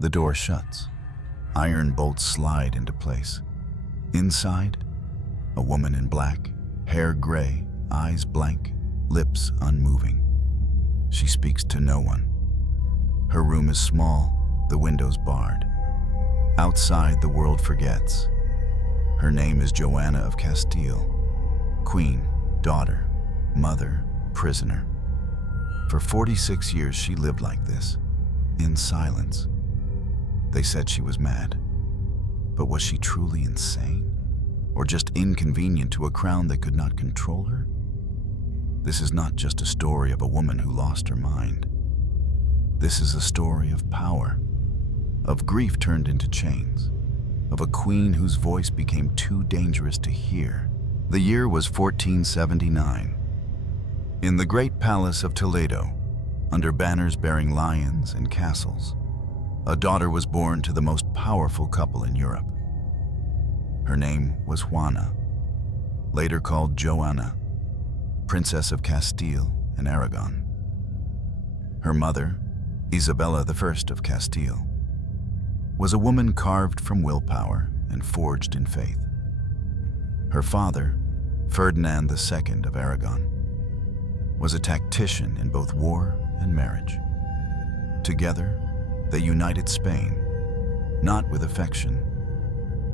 The door shuts. Iron bolts slide into place. Inside, a woman in black, hair gray, eyes blank, lips unmoving. She speaks to no one. Her room is small, the windows barred. Outside, the world forgets. Her name is Joanna of Castile. Queen, daughter, mother, prisoner. For 46 years she lived like this, in silence. They said she was mad. But was she truly insane? Or just inconvenient to a crown that could not control her? This is not just a story of a woman who lost her mind. This is a story of power, of grief turned into chains, of a queen whose voice became too dangerous to hear. The year was 1479. In the great palace of Toledo, under banners bearing lions and castles, a daughter was born to the most powerful couple in Europe. Her name was Juana, later called Joanna, Princess of Castile and Aragon. Her mother, Isabella I of Castile, was a woman carved from willpower and forged in faith. Her father, Ferdinand II of Aragon, was a tactician in both war and marriage. Together, they united Spain, not with affection,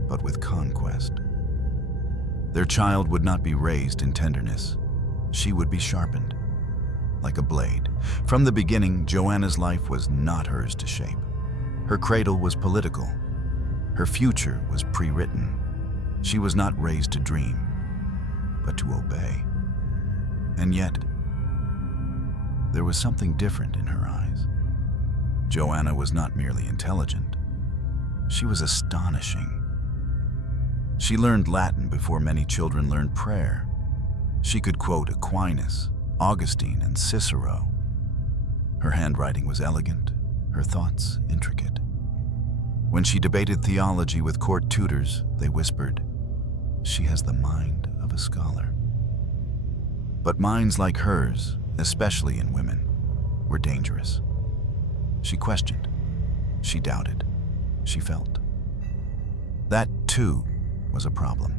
but with conquest. Their child would not be raised in tenderness. She would be sharpened, like a blade. From the beginning, Joanna's life was not hers to shape. Her cradle was political. Her future was pre-written. She was not raised to dream, but to obey. And yet, there was something different in her eyes. Joanna was not merely intelligent. She was astonishing. She learned Latin before many children learned prayer. She could quote Aquinas, Augustine, and Cicero. Her handwriting was elegant, her thoughts intricate. When she debated theology with court tutors, they whispered, "She has the mind of a scholar." But minds like hers, especially in women, were dangerous. She questioned, she doubted, she felt. That, too, was a problem.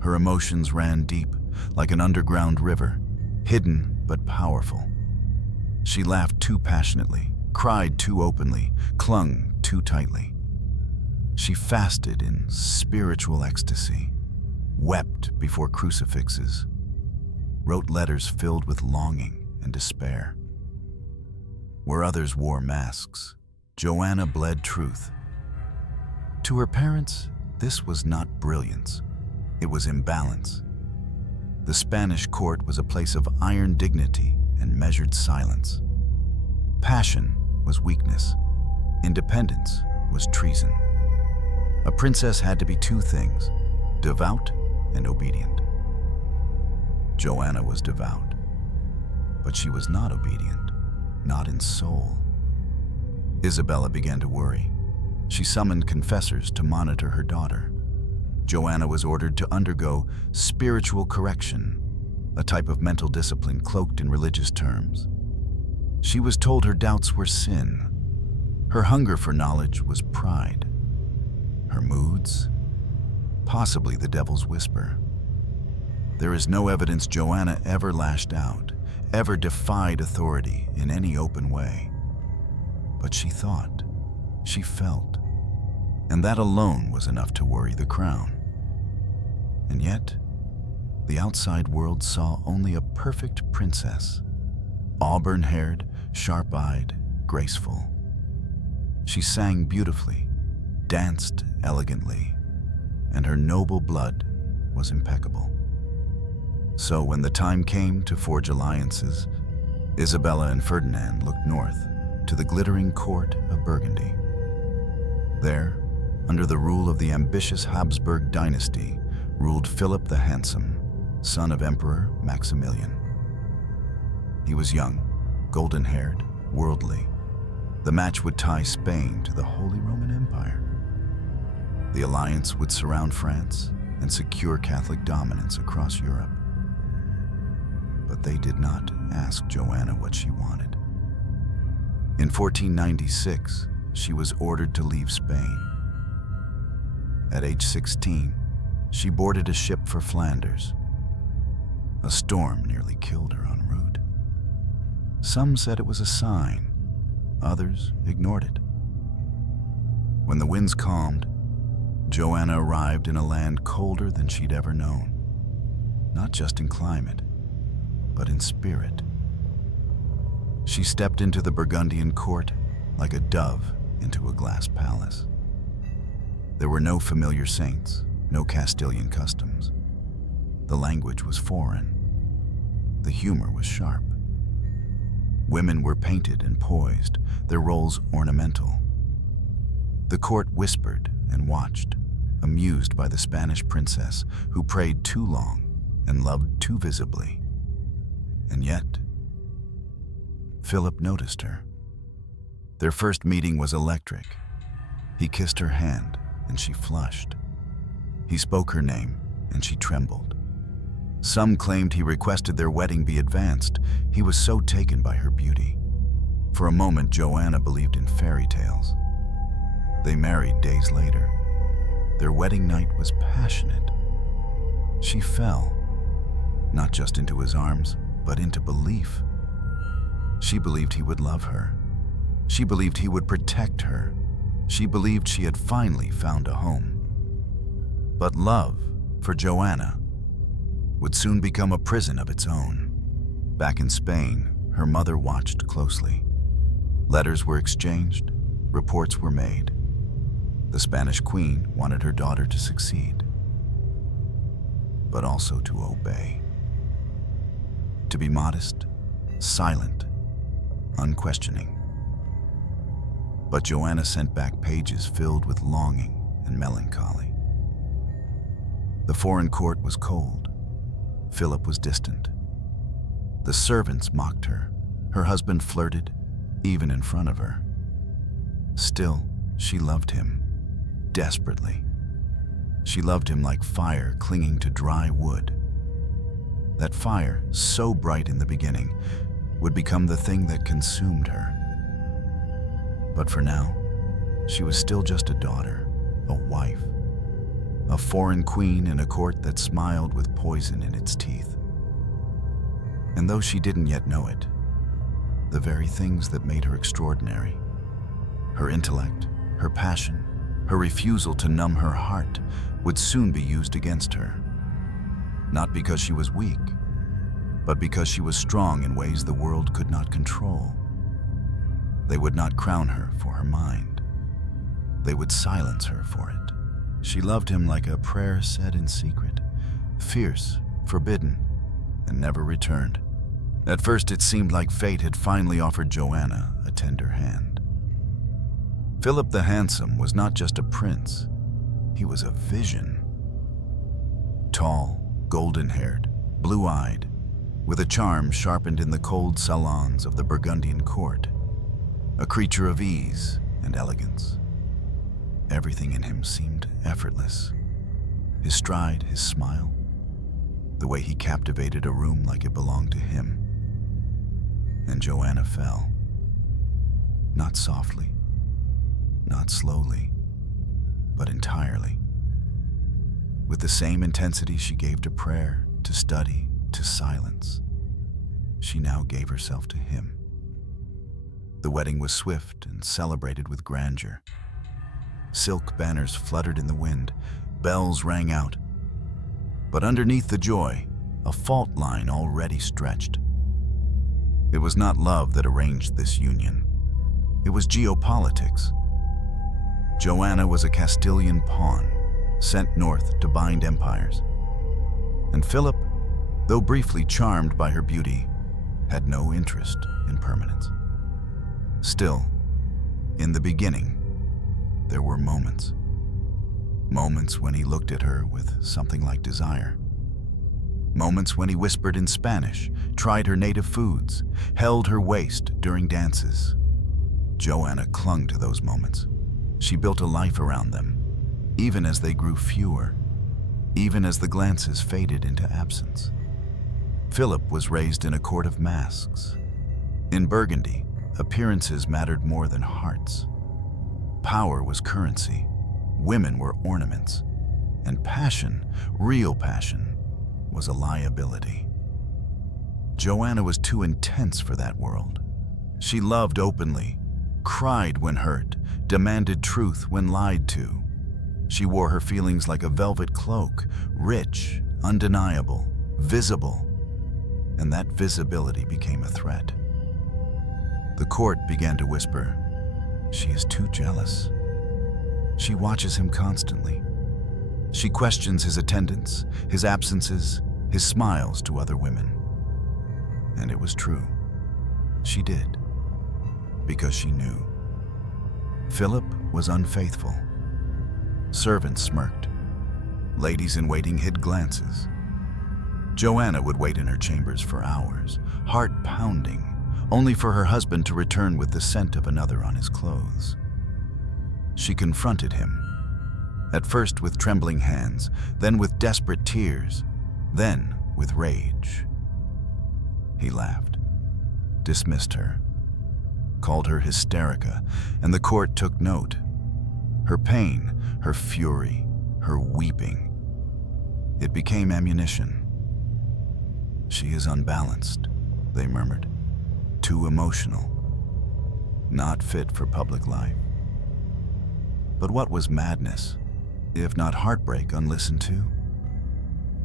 Her emotions ran deep, like an underground river, hidden but powerful. She laughed too passionately, cried too openly, clung too tightly. She fasted in spiritual ecstasy, wept before crucifixes, wrote letters filled with longing and despair. Where others wore masks, Joanna bled truth. To her parents, this was not brilliance. It was imbalance. The Spanish court was a place of iron dignity and measured silence. Passion was weakness. Independence was treason. A princess had to be two things, devout and obedient. Joanna was devout, but she was not obedient, not in soul. Isabella began to worry. She summoned confessors to monitor her daughter. Joanna was ordered to undergo spiritual correction, a type of mental discipline cloaked in religious terms. She was told her doubts were sin. Her hunger for knowledge was pride. Her moods, possibly the devil's whisper. There is no evidence Joanna ever lashed out, ever defied authority in any open way. But she thought, she felt, and that alone was enough to worry the crown. And yet, the outside world saw only a perfect princess, auburn-haired, sharp-eyed, graceful. She sang beautifully, danced elegantly, and her noble blood was impeccable. So when the time came to forge alliances, Isabella and Ferdinand looked north to the glittering court of Burgundy. There, under the rule of the ambitious Habsburg dynasty, ruled Philip the Handsome, son of Emperor Maximilian. He was young, golden-haired, worldly. The match would tie Spain to the Holy Roman Empire. The alliance would surround France and secure Catholic dominance across Europe. But they did not ask Joanna what she wanted. In 1496, she was ordered to leave Spain. At age 16, she boarded a ship for Flanders. A storm nearly killed her en route. Some said it was a sign, others ignored it. When the winds calmed, Joanna arrived in a land colder than she'd ever known, not just in climate, but in spirit. She stepped into the Burgundian court like a dove into a glass palace. There were no familiar saints, no Castilian customs. The language was foreign. The humor was sharp. Women were painted and poised, their roles ornamental. The court whispered and watched, amused by the Spanish princess who prayed too long and loved too visibly. And yet, Philip noticed her. Their first meeting was electric. He kissed her hand and she flushed. He spoke her name and she trembled. Some claimed he requested their wedding be advanced. He was so taken by her beauty. For a moment, Joanna believed in fairy tales. They married days later. Their wedding night was passionate. She fell, not just into his arms, but into belief. She believed he would love her. She believed he would protect her. She believed she had finally found a home. But love, for Joanna, would soon become a prison of its own. Back in Spain, her mother watched closely. Letters were exchanged, reports were made. The Spanish queen wanted her daughter to succeed, but also to obey. To be modest, silent, unquestioning. But Joanna sent back pages filled with longing and melancholy. The foreign court was cold. Philip was distant. The servants mocked her. Her husband flirted, even in front of her. Still, she loved him, desperately. She loved him like fire clinging to dry wood. That fire, so bright in the beginning, would become the thing that consumed her. But for now, she was still just a daughter, a wife, a foreign queen in a court that smiled with poison in its teeth. And though she didn't yet know it, the very things that made her extraordinary, her intellect, her passion, her refusal to numb her heart, would soon be used against her. Not because she was weak, but because she was strong in ways the world could not control. They would not crown her for her mind. They would silence her for it. She loved him like a prayer said in secret, fierce, forbidden, and never returned. At first, it seemed like fate had finally offered Joanna a tender hand. Philip the Handsome was not just a prince. He was a vision. Tall, golden-haired, blue-eyed, with a charm sharpened in the cold salons of the Burgundian court. A creature of ease and elegance. Everything in him seemed effortless. His stride, his smile, the way he captivated a room like it belonged to him. And Joanna fell. Not softly, not slowly, but entirely. With the same intensity she gave to prayer, to study, to silence, she now gave herself to him. The wedding was swift and celebrated with grandeur. Silk banners fluttered in the wind, bells rang out. But underneath the joy, a fault line already stretched. It was not love that arranged this union. It was geopolitics. Joanna was a Castilian pawn, sent north to bind empires. And Philip, though briefly charmed by her beauty, had no interest in permanence. Still, in the beginning, there were moments. Moments when he looked at her with something like desire. Moments when he whispered in Spanish, tried her native foods, held her waist during dances. Joanna clung to those moments. She built a life around them, even as they grew fewer, even as the glances faded into absence. Philip was raised in a court of masks. In Burgundy, appearances mattered more than hearts. Power was currency, women were ornaments, and passion, real passion, was a liability. Joanna was too intense for that world. She loved openly, cried when hurt, demanded truth when lied to. She wore her feelings like a velvet cloak, rich, undeniable, visible, and that visibility became a threat. The court began to whisper, "She is too jealous. She watches him constantly. She questions his attendance, his absences, his smiles to other women." And it was true. She did, because she knew. Philip was unfaithful. Servants smirked. Ladies in waiting hid glances. Joanna would wait in her chambers for hours, heart pounding, only for her husband to return with the scent of another on his clothes. She confronted him, at first with trembling hands, then with desperate tears, then with rage. He laughed, dismissed her, called her hysterica, and the court took note. Her pain, her fury, her weeping. It became ammunition. "She is unbalanced," they murmured. "Too emotional. Not fit for public life." But what was madness, if not heartbreak unlistened to?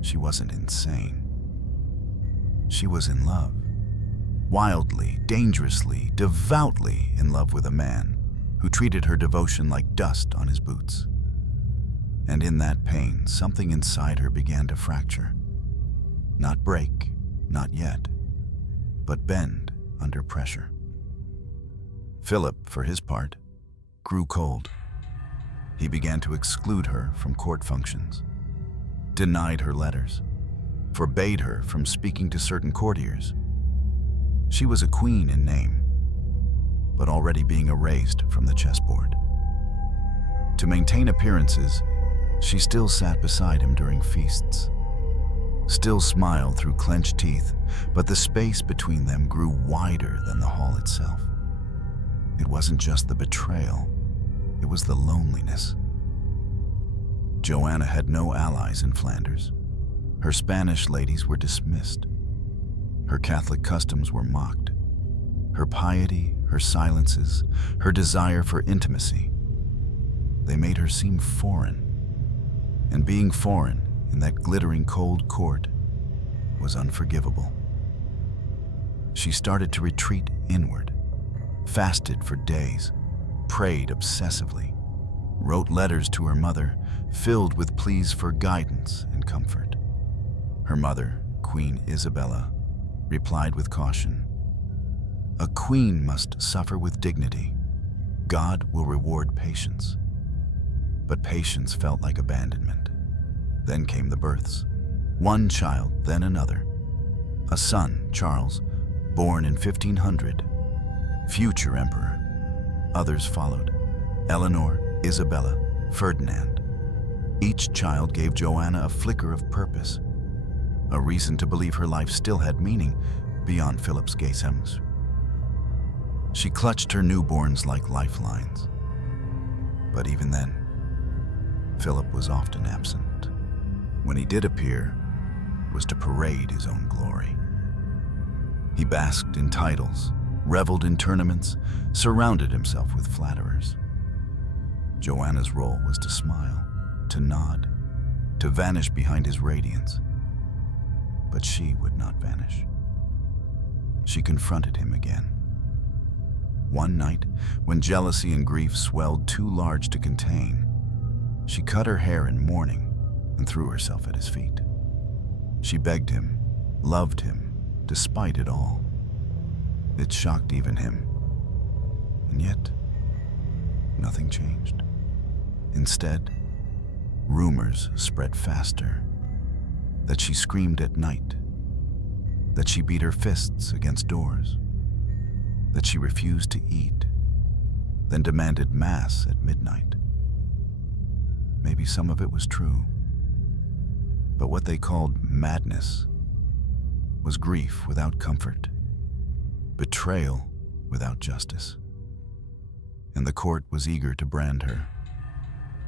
She wasn't insane. She was in love. Wildly, dangerously, devoutly in love with a man who treated her devotion like dust on his boots. And in that pain, something inside her began to fracture. Not break, not yet, but bend under pressure. Philip, for his part, grew cold. He began to exclude her from court functions, denied her letters, forbade her from speaking to certain courtiers. She was a queen in name, but already being erased from the chessboard. To maintain appearances, she still sat beside him during feasts, still smiled through clenched teeth, but the space between them grew wider than the hall itself. It wasn't just the betrayal, it was the loneliness. Joanna had no allies in Flanders. Her Spanish ladies were dismissed. Her Catholic customs were mocked. Her piety, her silences, her desire for intimacy, they made her seem foreign. And being foreign in that glittering cold court was unforgivable. She started to retreat inward, fasted for days, prayed obsessively, wrote letters to her mother filled with pleas for guidance and comfort. Her mother, Queen Isabella, replied with caution, "A queen must suffer with dignity. God will reward patience." But patience felt like abandonment. Then came the births. One child, then another. A son, Charles, born in 1500, future emperor. Others followed. Eleanor, Isabella, Ferdinand. Each child gave Joanna a flicker of purpose, a reason to believe her life still had meaning beyond Philip's Gaysems. She clutched her newborns like lifelines. But even then, Philip was often absent. When he did appear, it was to parade his own glory. He basked in titles, reveled in tournaments, surrounded himself with flatterers. Joanna's role was to smile, to nod, to vanish behind his radiance. But she would not vanish. She confronted him again. One night, when jealousy and grief swelled too large to contain, she cut her hair in mourning and threw herself at his feet. She begged him, loved him, despite it all. It shocked even him. And yet, nothing changed. Instead, rumors spread faster. That she screamed at night. That she beat her fists against doors. That she refused to eat, then demanded mass at midnight. Maybe some of it was true, but what they called madness was grief without comfort, betrayal without justice. and the court was eager to brand her.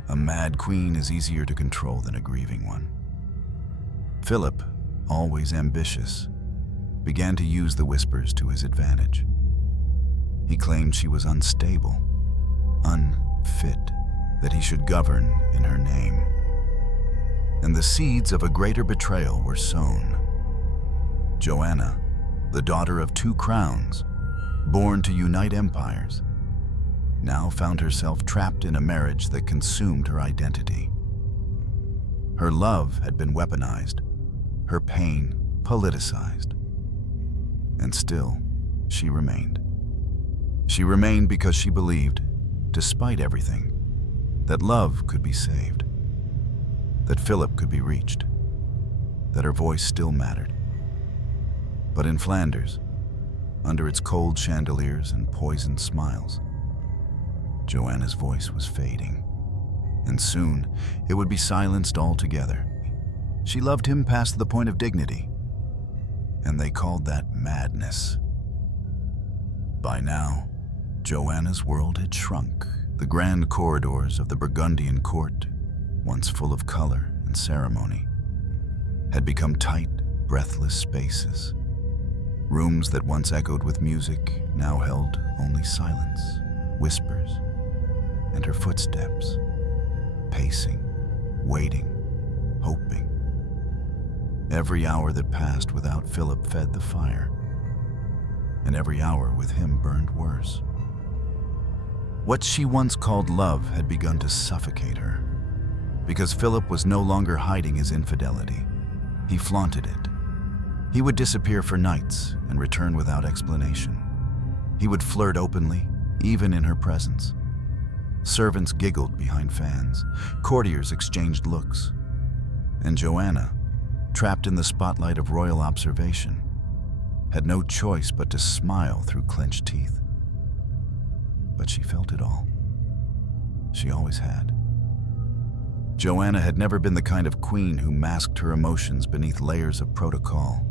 A mad queen is easier to control than a grieving one. Philip, always ambitious, began to use the whispers to his advantage. He claimed she was unstable, unfit, that he should govern in her name. And the seeds of a greater betrayal were sown. Joanna, the daughter of two crowns, born to unite empires, now found herself trapped in a marriage that consumed her identity. Her love had been weaponized, her pain politicized. And still, she remained. She remained because she believed, despite everything, that love could be saved, that Philip could be reached, that her voice still mattered. But in Flanders, under its cold chandeliers and poisoned smiles, Joanna's voice was fading, and soon it would be silenced altogether. She loved him past the point of dignity, and they called that madness. By now, Joanna's world had shrunk. The grand corridors of the Burgundian court, once full of color and ceremony, had become tight, breathless spaces. Rooms that once echoed with music now held only silence, whispers, and her footsteps, pacing, waiting, hoping. Every hour that passed without Philip fed the fire, and every hour with him burned worse. What she once called love had begun to suffocate her, because Philip was no longer hiding his infidelity. He flaunted it. He would disappear for nights and return without explanation. He would flirt openly, even in her presence. Servants giggled behind fans. Courtiers exchanged looks. And Joanna, trapped in the spotlight of royal observation, had no choice but to smile through clenched teeth. But she felt it all. She always had. Joanna had never been the kind of queen who masked her emotions beneath layers of protocol.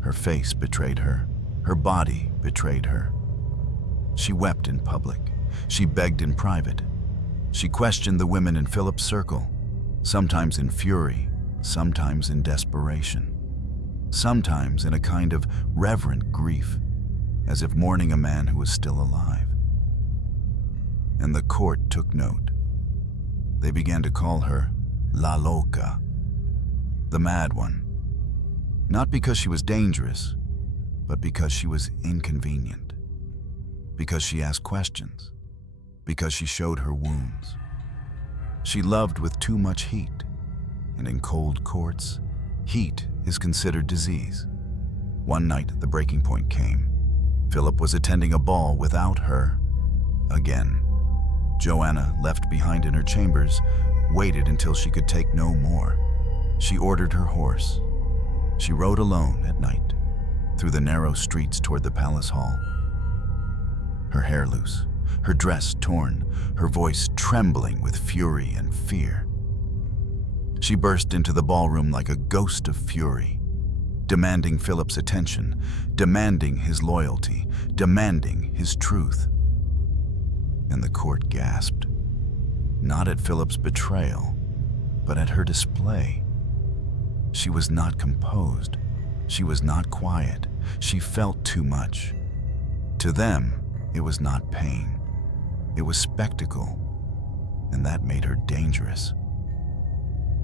Her face betrayed her. Her body betrayed her. She wept in public. She begged in private. She questioned the women in Philip's circle, sometimes in fury, sometimes in desperation, sometimes in a kind of reverent grief, as if mourning a man who was still alive. And the court took note. They began to call her La Loca, the mad one, not because she was dangerous, but because she was inconvenient, because she asked questions, because she showed her wounds. She loved with too much heat, and in cold courts, heat is considered disease. One night, the breaking point came. Philip was attending a ball without her again. Joanna, left behind in her chambers, waited until she could take no more. She ordered her horse. She rode alone at night, through the narrow streets toward the palace hall. Her hair loose, her dress torn, her voice trembling with fury and fear. She burst into the ballroom like a ghost of fury, demanding Philip's attention, demanding his loyalty, demanding his truth. And the court gasped, not at Philip's betrayal, but at her display. She was not composed. She was not quiet. She felt too much. To them, it was not pain. It was spectacle, and that made her dangerous.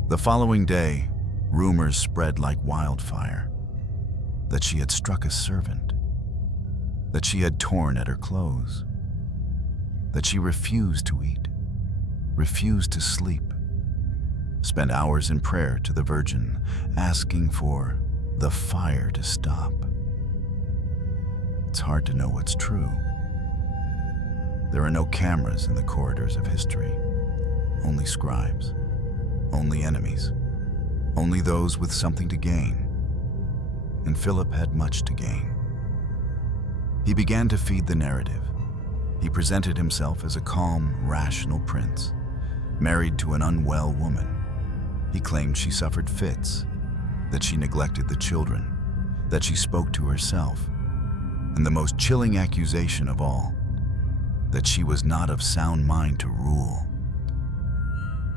The following day, rumors spread like wildfire that she had struck a servant, that she had torn at her clothes, that she refused to eat, refused to sleep, spent hours in prayer to the Virgin, asking for the fire to stop. It's hard to know what's true. There are no cameras in the corridors of history, only scribes, only enemies, only those with something to gain. And Philip had much to gain. He began to feed the narrative. He presented himself as a calm, rational prince, married to an unwell woman. He claimed she suffered fits, that she neglected the children, that she spoke to herself, and the most chilling accusation of all, that she was not of sound mind to rule.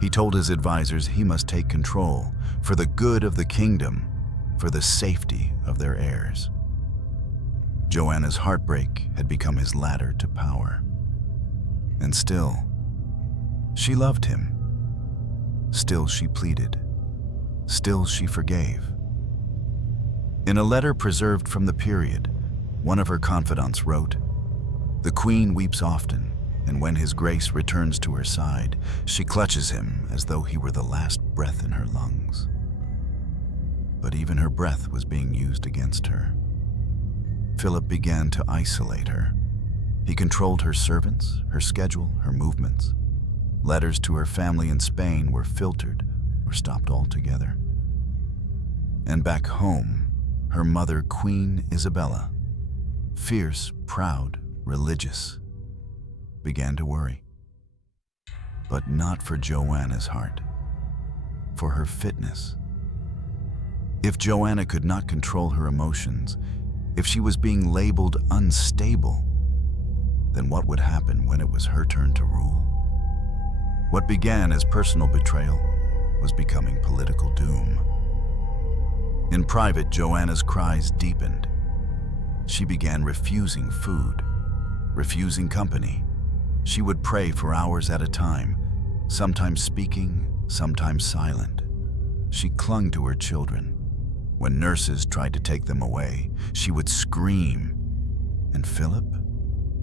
He told his advisors he must take control for the good of the kingdom, for the safety of their heirs. Joanna's heartbreak had become his ladder to power. And still, she loved him. Still she pleaded. Still she forgave. In a letter preserved from the period, one of her confidants wrote, "The queen weeps often, and when his grace returns to her side, she clutches him as though he were the last breath in her lungs." But even her breath was being used against her. Philip began to isolate her. He controlled her servants, her schedule, her movements. Letters to her family in Spain were filtered or stopped altogether. And back home, her mother, Queen Isabella, fierce, proud, religious, began to worry. But not for Joanna's heart, for her fitness. If Joanna could not control her emotions, if she was being labeled unstable, then what would happen when it was her turn to rule? What began as personal betrayal was becoming political doom. In private, Joanna's cries deepened. She began refusing food, refusing company. She would pray for hours at a time, sometimes speaking, sometimes silent. She clung to her children. When nurses tried to take them away, she would scream. And Philip?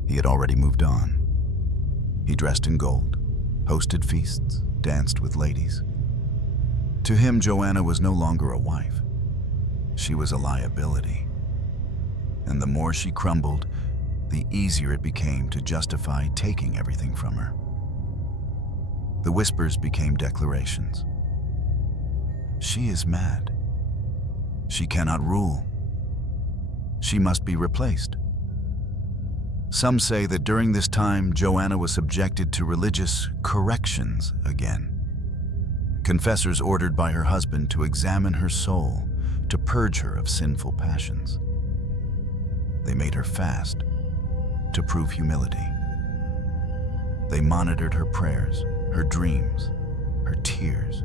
He had already moved on. He dressed in gold, hosted feasts, danced with ladies. To him, Joanna was no longer a wife. She was a liability. And the more she crumbled, the easier it became to justify taking everything from her. The whispers became declarations. She is mad. She cannot rule. She must be replaced. Some say that during this time, Joanna was subjected to religious corrections again. Confessors ordered by her husband to examine her soul, to purge her of sinful passions. They made her fast, to prove humility. They monitored her prayers, her dreams, her tears.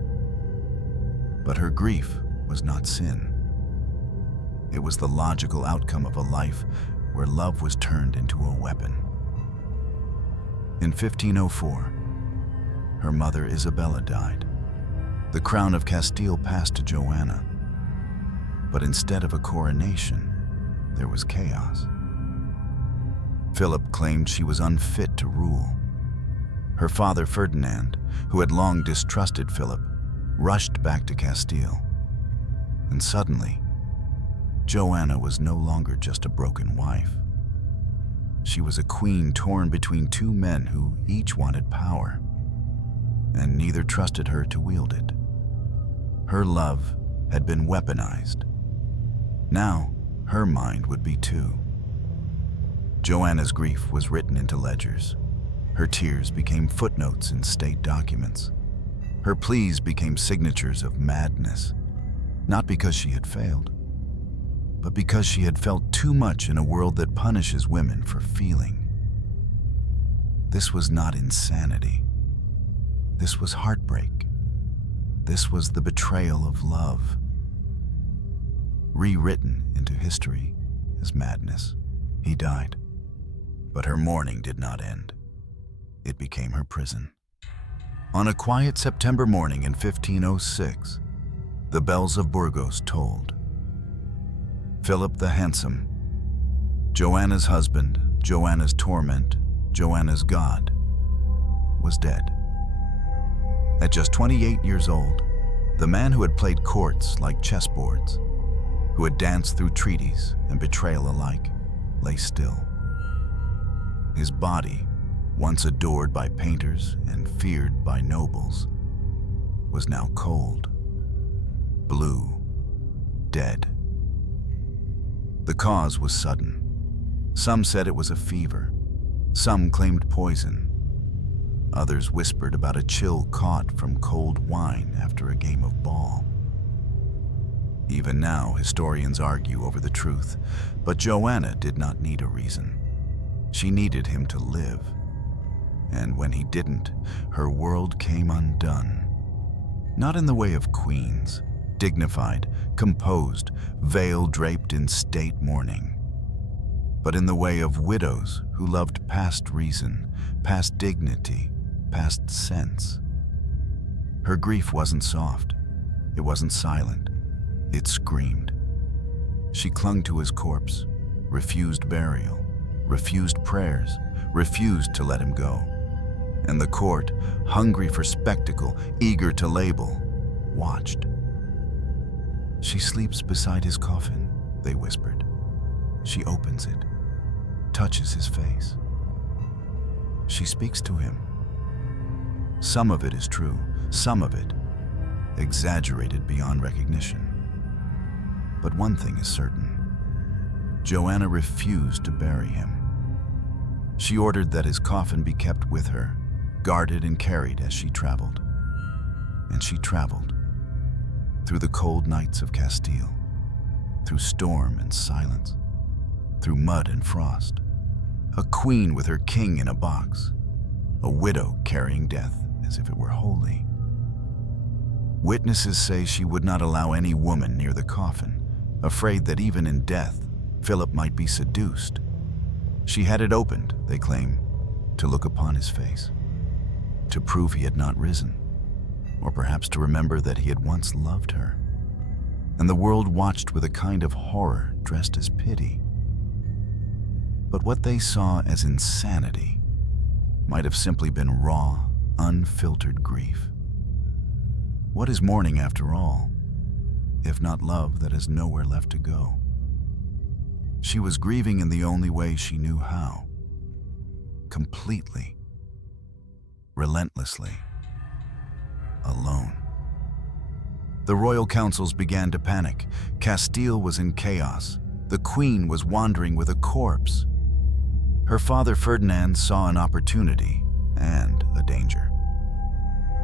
But her grief was not sin. It was the logical outcome of a life where love was turned into a weapon. In 1504, her mother Isabella died. The crown of Castile passed to Joanna, but instead of a coronation, there was chaos. Philip claimed she was unfit to rule. Her father Ferdinand, who had long distrusted Philip, rushed back to Castile. And suddenly, Joanna was no longer just a broken wife. She was a queen torn between two men who each wanted power, and neither trusted her to wield it. Her love had been weaponized. Now, her mind would be too. Joanna's grief was written into ledgers. Her tears became footnotes in state documents. Her pleas became signatures of madness, not because she had failed, but because she had felt too much in a world that punishes women for feeling. This was not insanity. This was heartbreak. This was the betrayal of love, rewritten into history as madness. He died, but her mourning did not end. It became her prison. On a quiet September morning in 1506, the bells of Burgos tolled. Philip the Handsome, Joanna's husband, Joanna's torment, Joanna's God, was dead. At just 28 years old, the man who had played courts like chessboards, who had danced through treaties and betrayal alike, lay still. His body, once adored by painters and feared by nobles, was now cold, blue, dead. The cause was sudden. Some said it was a fever. Some claimed poison. Others whispered about a chill caught from cold wine after a game of ball. Even now, historians argue over the truth, but Joanna did not need a reason. She needed him to live, And when he didn't, her world came undone. Not in the way of queens, dignified, composed, veil draped in state mourning, but in the way of widows who loved past reason, past dignity, past sense. Her grief wasn't soft, it wasn't silent, it screamed. She clung to his corpse, refused burial, refused prayers, refused to let him go. And the court, hungry for spectacle, eager to label, watched. "She sleeps beside his coffin," they whispered. "She opens it, touches his face. She speaks to him." Some of it is true, some of it exaggerated beyond recognition. But one thing is certain. Joanna refused to bury him. She ordered that his coffin be kept with her, guarded and carried as she traveled. And she traveled through the cold nights of Castile, through storm and silence, through mud and frost, a queen with her king in a box, a widow carrying death as if it were holy. Witnesses say she would not allow any woman near the coffin, afraid that even in death, Philip might be seduced. She had it opened, they claim, to look upon his face, to prove he had not risen, or perhaps to remember that he had once loved her. And the world watched with a kind of horror dressed as pity. But what they saw as insanity might have simply been raw, unfiltered grief. What is mourning after all, if not love that has nowhere left to go? She was grieving in the only way she knew how. Completely. Relentlessly. Alone. The royal councils began to panic. Castile was in chaos. The queen was wandering with a corpse. Her father Ferdinand saw an opportunity and a danger.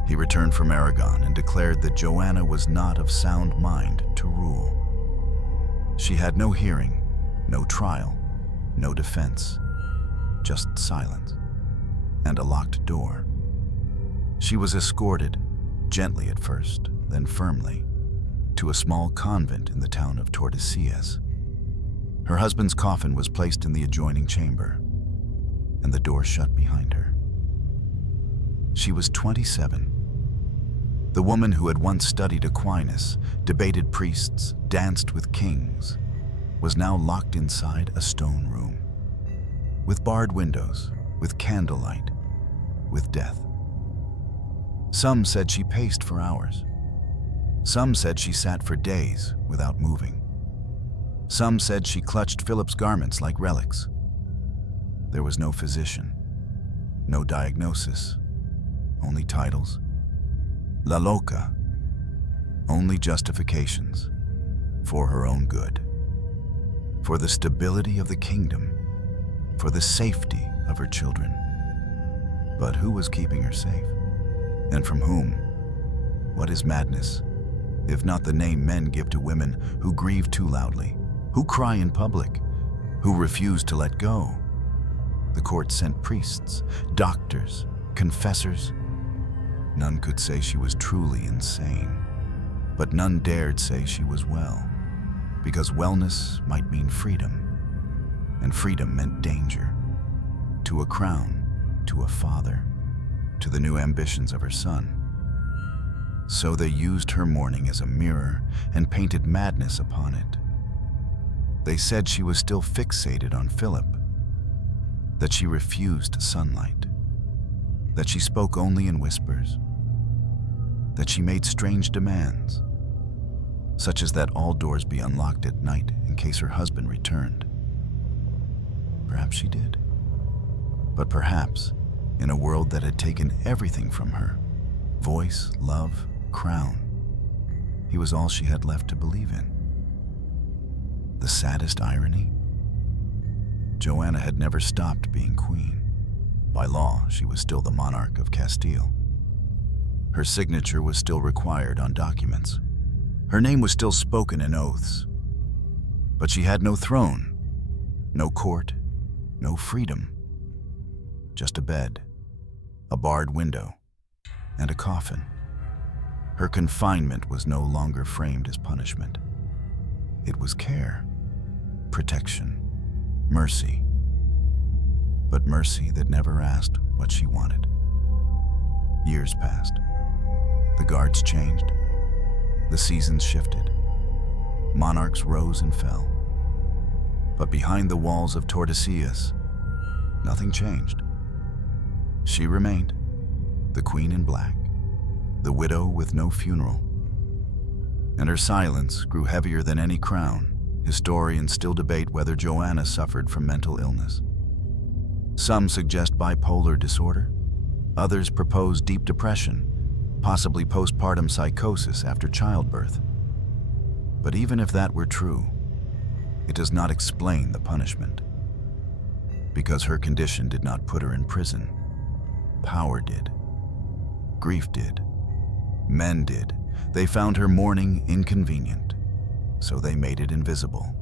He returned from Aragon and declared that Joanna was not of sound mind to rule. She had no hearing, no trial, no defense, just silence and a locked door. She was escorted, gently at first, then firmly, to a small convent in the town of Tordesillas. Her husband's coffin was placed in the adjoining chamber, and the door shut behind her. She was 27. The woman who had once studied Aquinas, debated priests, danced with kings, was now locked inside a stone room, with barred windows, with candlelight, with death. Some said she paced for hours. Some said she sat for days without moving. Some said she clutched Philip's garments like relics. There was no physician, no diagnosis, only titles. La Loca, only justifications for her own good, for the stability of the kingdom, for the safety of her children. But who was keeping her safe? And from whom? What is madness, if not the name men give to women who grieve too loudly, who cry in public, who refuse to let go? The court sent priests, doctors, confessors. None could say she was truly insane, but none dared say she was well, because wellness might mean freedom, and freedom meant danger, to a crown, to a father, to the new ambitions of her son. So they used her mourning as a mirror and painted madness upon it. They said she was still fixated on Philip, that she refused sunlight, that she spoke only in whispers, that she made strange demands, such as that all doors be unlocked at night in case her husband returned. Perhaps she did. But perhaps, in a world that had taken everything from her, voice, love, crown, he was all she had left to believe in. The saddest irony? Joanna had never stopped being queen. By law, she was still the monarch of Castile. Her signature was still required on documents. Her name was still spoken in oaths. But she had no throne, no court, no freedom. Just a bed, a barred window, and a coffin. Her confinement was no longer framed as punishment. It was care, protection, mercy. But mercy that never asked what she wanted. Years passed. The guards changed. The seasons shifted. Monarchs rose and fell. But behind the walls of Tordesillas, nothing changed. She remained, the queen in black, the widow with no funeral. And her silence grew heavier than any crown. Historians still debate whether Joanna suffered from mental illness. Some suggest bipolar disorder. Others propose deep depression, possibly postpartum psychosis after childbirth. But even if that were true, it does not explain the punishment. Because her condition did not put her in prison. Power did. Grief did. Men did. They found her mourning inconvenient, so they made it invisible.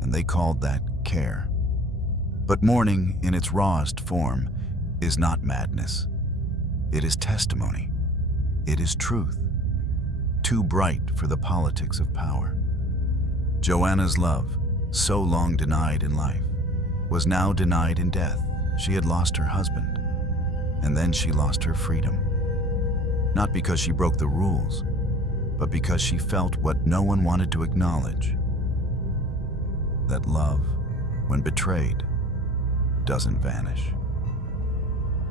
And they called that care. But mourning, in its rawest form, is not madness. It is testimony. It is truth. Too bright for the politics of power. Joanna's love, so long denied in life, was now denied in death. She had lost her husband, and then she lost her freedom. Not because she broke the rules, but because she felt what no one wanted to acknowledge. That love, when betrayed, doesn't vanish.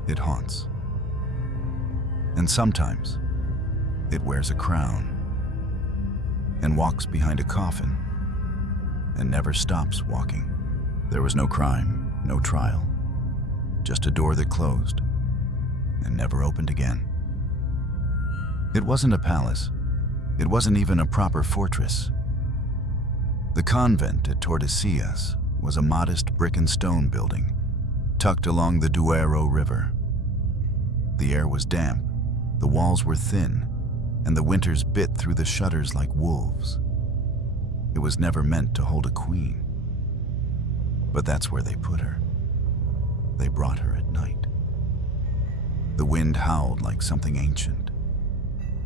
It haunts. And sometimes, it wears a crown and walks behind a coffin and never stops walking. There was no crime, no trial, just a door that closed and never opened again. It wasn't a palace. It wasn't even a proper fortress. The convent at Tordesillas was a modest brick and stone building tucked along the Duero River. The air was damp, the walls were thin, and the winters bit through the shutters like wolves. It was never meant to hold a queen. But that's where they put her. They brought her at night. The wind howled like something ancient.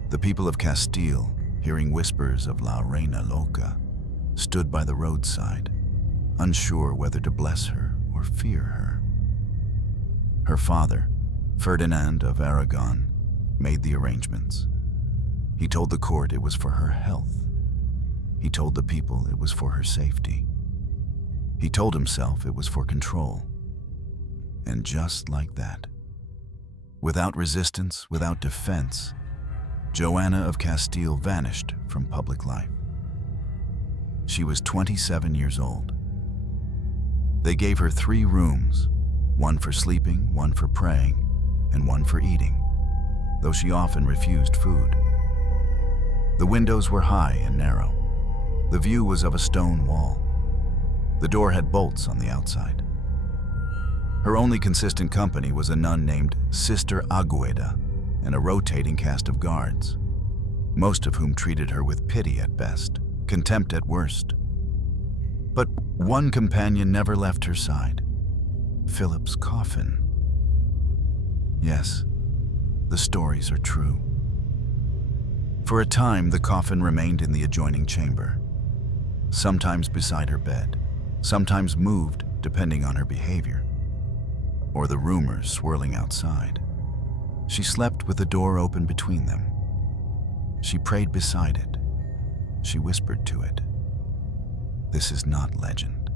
The people of Castile, hearing whispers of La Reina Loca, stood by the roadside, unsure whether to bless her or fear her. Her father, Ferdinand of Aragon, made the arrangements. He told the court it was for her health. He told the people it was for her safety. He told himself it was for control. And just like that, without resistance, without defense, Joanna of Castile vanished from public life. She was 27 years old. They gave her 3 rooms, one for sleeping, one for praying, and one for eating, though she often refused food. The windows were high and narrow. The view was of a stone wall. The door had bolts on the outside. Her only consistent company was a nun named Sister Agueda and a rotating cast of guards, most of whom treated her with pity at best, contempt at worst. But one companion never left her side: Philip's coffin. Yes, the stories are true. For a time, the coffin remained in the adjoining chamber, sometimes beside her bed, sometimes moved depending on her behavior, or the rumors swirling outside. She slept with the door open between them. She prayed beside it. She whispered to it. This is not legend.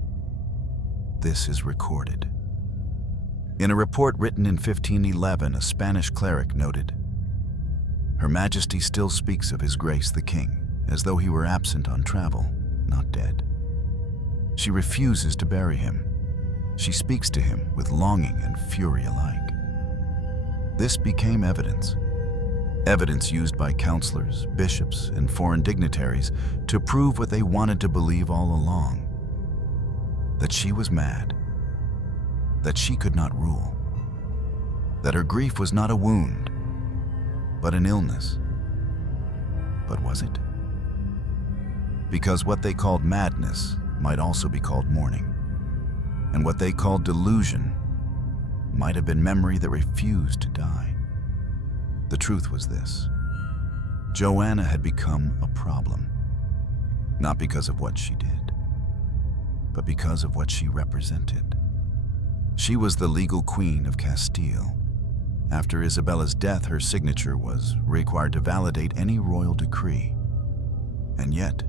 This is recorded. In a report written in 1511, a Spanish cleric noted, "Her Majesty still speaks of His Grace the King, as though he were absent on travel, not dead. She refuses to bury him. She speaks to him with longing and fury alike." This became evidence. Evidence used by counselors, bishops, and foreign dignitaries to prove what they wanted to believe all along: that she was mad, that she could not rule, that her grief was not a wound, but an illness. But was it? Because what they called madness might also be called mourning, and what they called delusion might have been memory that refused to die. The truth was this: Joanna had become a problem, not because of what she did, but because of what she represented. She was the legal queen of Castile. After Isabella's death, her signature was required to validate any royal decree. And yet,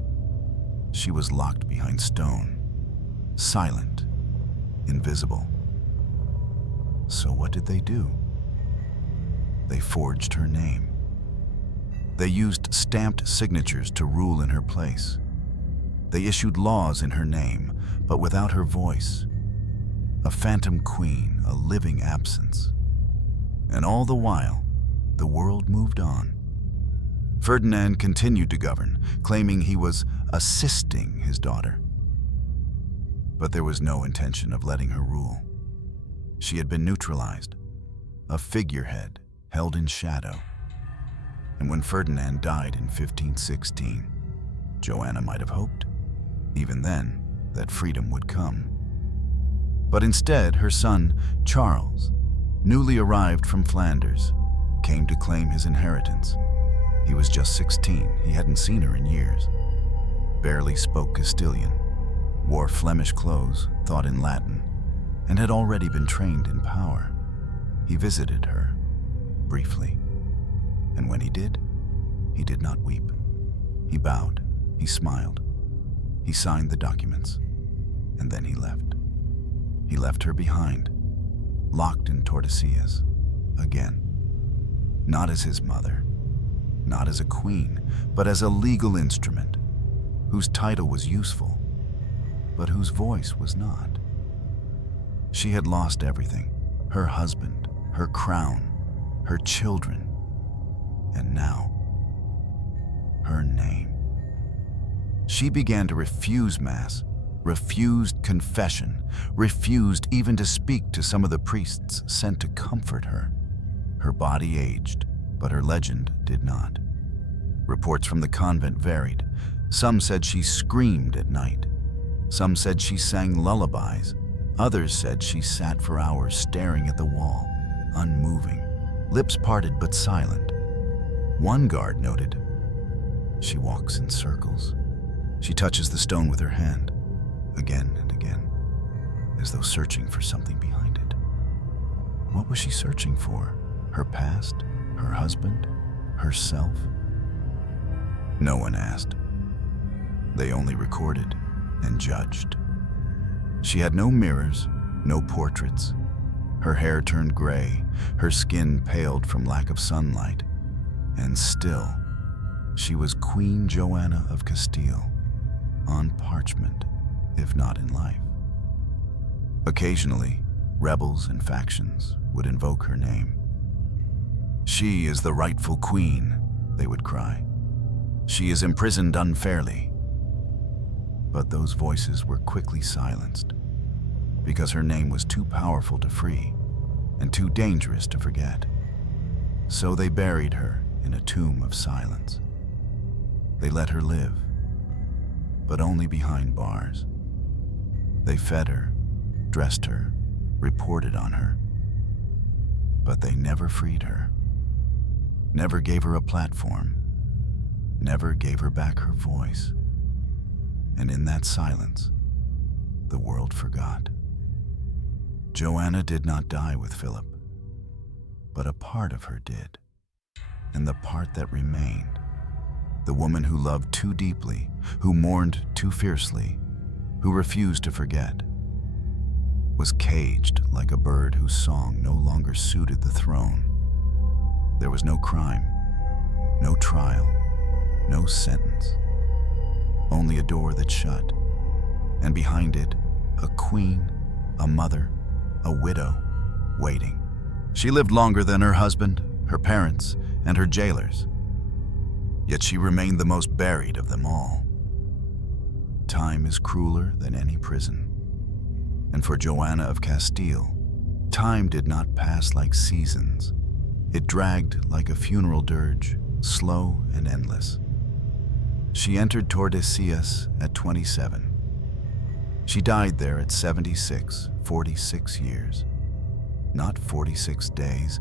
she was locked behind stone, silent, invisible. So what did they do? They forged her name. They used stamped signatures to rule in her place. They issued laws in her name, but without her voice. A phantom queen, a living absence. And all the while, the world moved on. Ferdinand continued to govern, claiming he was assisting his daughter. But there was no intention of letting her rule. She had been neutralized, a figurehead held in shadow. And when Ferdinand died in 1516, Joanna might have hoped, even then, that freedom would come. But instead, her son, Charles, newly arrived from Flanders, came to claim his inheritance. He was just 16, he hadn't seen her in years, barely spoke Castilian, wore Flemish clothes, thought in Latin, and had already been trained in power. He visited her, briefly, and when he did not weep. He bowed, he smiled, he signed the documents, and then he left. He left her behind, locked in Tordesillas, again. Not as his mother, not as a queen, but as a legal instrument, whose title was useful, but whose voice was not. She had lost everything: her husband, her crown, her children, and now, her name. She began to refuse Mass, refused confession, refused even to speak to some of the priests sent to comfort her. Her body aged, but her legend did not. Reports from the convent varied. Some said she screamed at night. Some said she sang lullabies. Others said she sat for hours staring at the wall, unmoving, lips parted but silent. One guard noted, "She walks in circles. She touches the stone with her hand, again and again, as though searching for something behind it." What was she searching for? Her past? Her husband? Herself? No one asked. They only recorded and judged. She had no mirrors, no portraits. Her hair turned gray, her skin paled from lack of sunlight. And still, she was Queen Joanna of Castile, on parchment, if not in life. Occasionally, rebels and factions would invoke her name. "She is the rightful queen," they would cry. "She is imprisoned unfairly." But those voices were quickly silenced, because her name was too powerful to free and too dangerous to forget. So they buried her in a tomb of silence. They let her live, but only behind bars. They fed her, dressed her, reported on her, but they never freed her, never gave her a platform, never gave her back her voice. And in that silence, the world forgot. Joanna did not die with Philip, but a part of her did. And the part that remained, the woman who loved too deeply, who mourned too fiercely, who refused to forget, was caged like a bird whose song no longer suited the throne. There was no crime, no trial, no sentence, only a door that shut, and behind it, a queen, a mother, a widow, waiting. She lived longer than her husband, her parents, and her jailers. Yet she remained the most buried of them all. Time is crueler than any prison. And for Joanna of Castile, time did not pass like seasons. It dragged like a funeral dirge, slow and endless. She entered Tordesillas at 27. She died there at 76, 46 years. Not 46 days,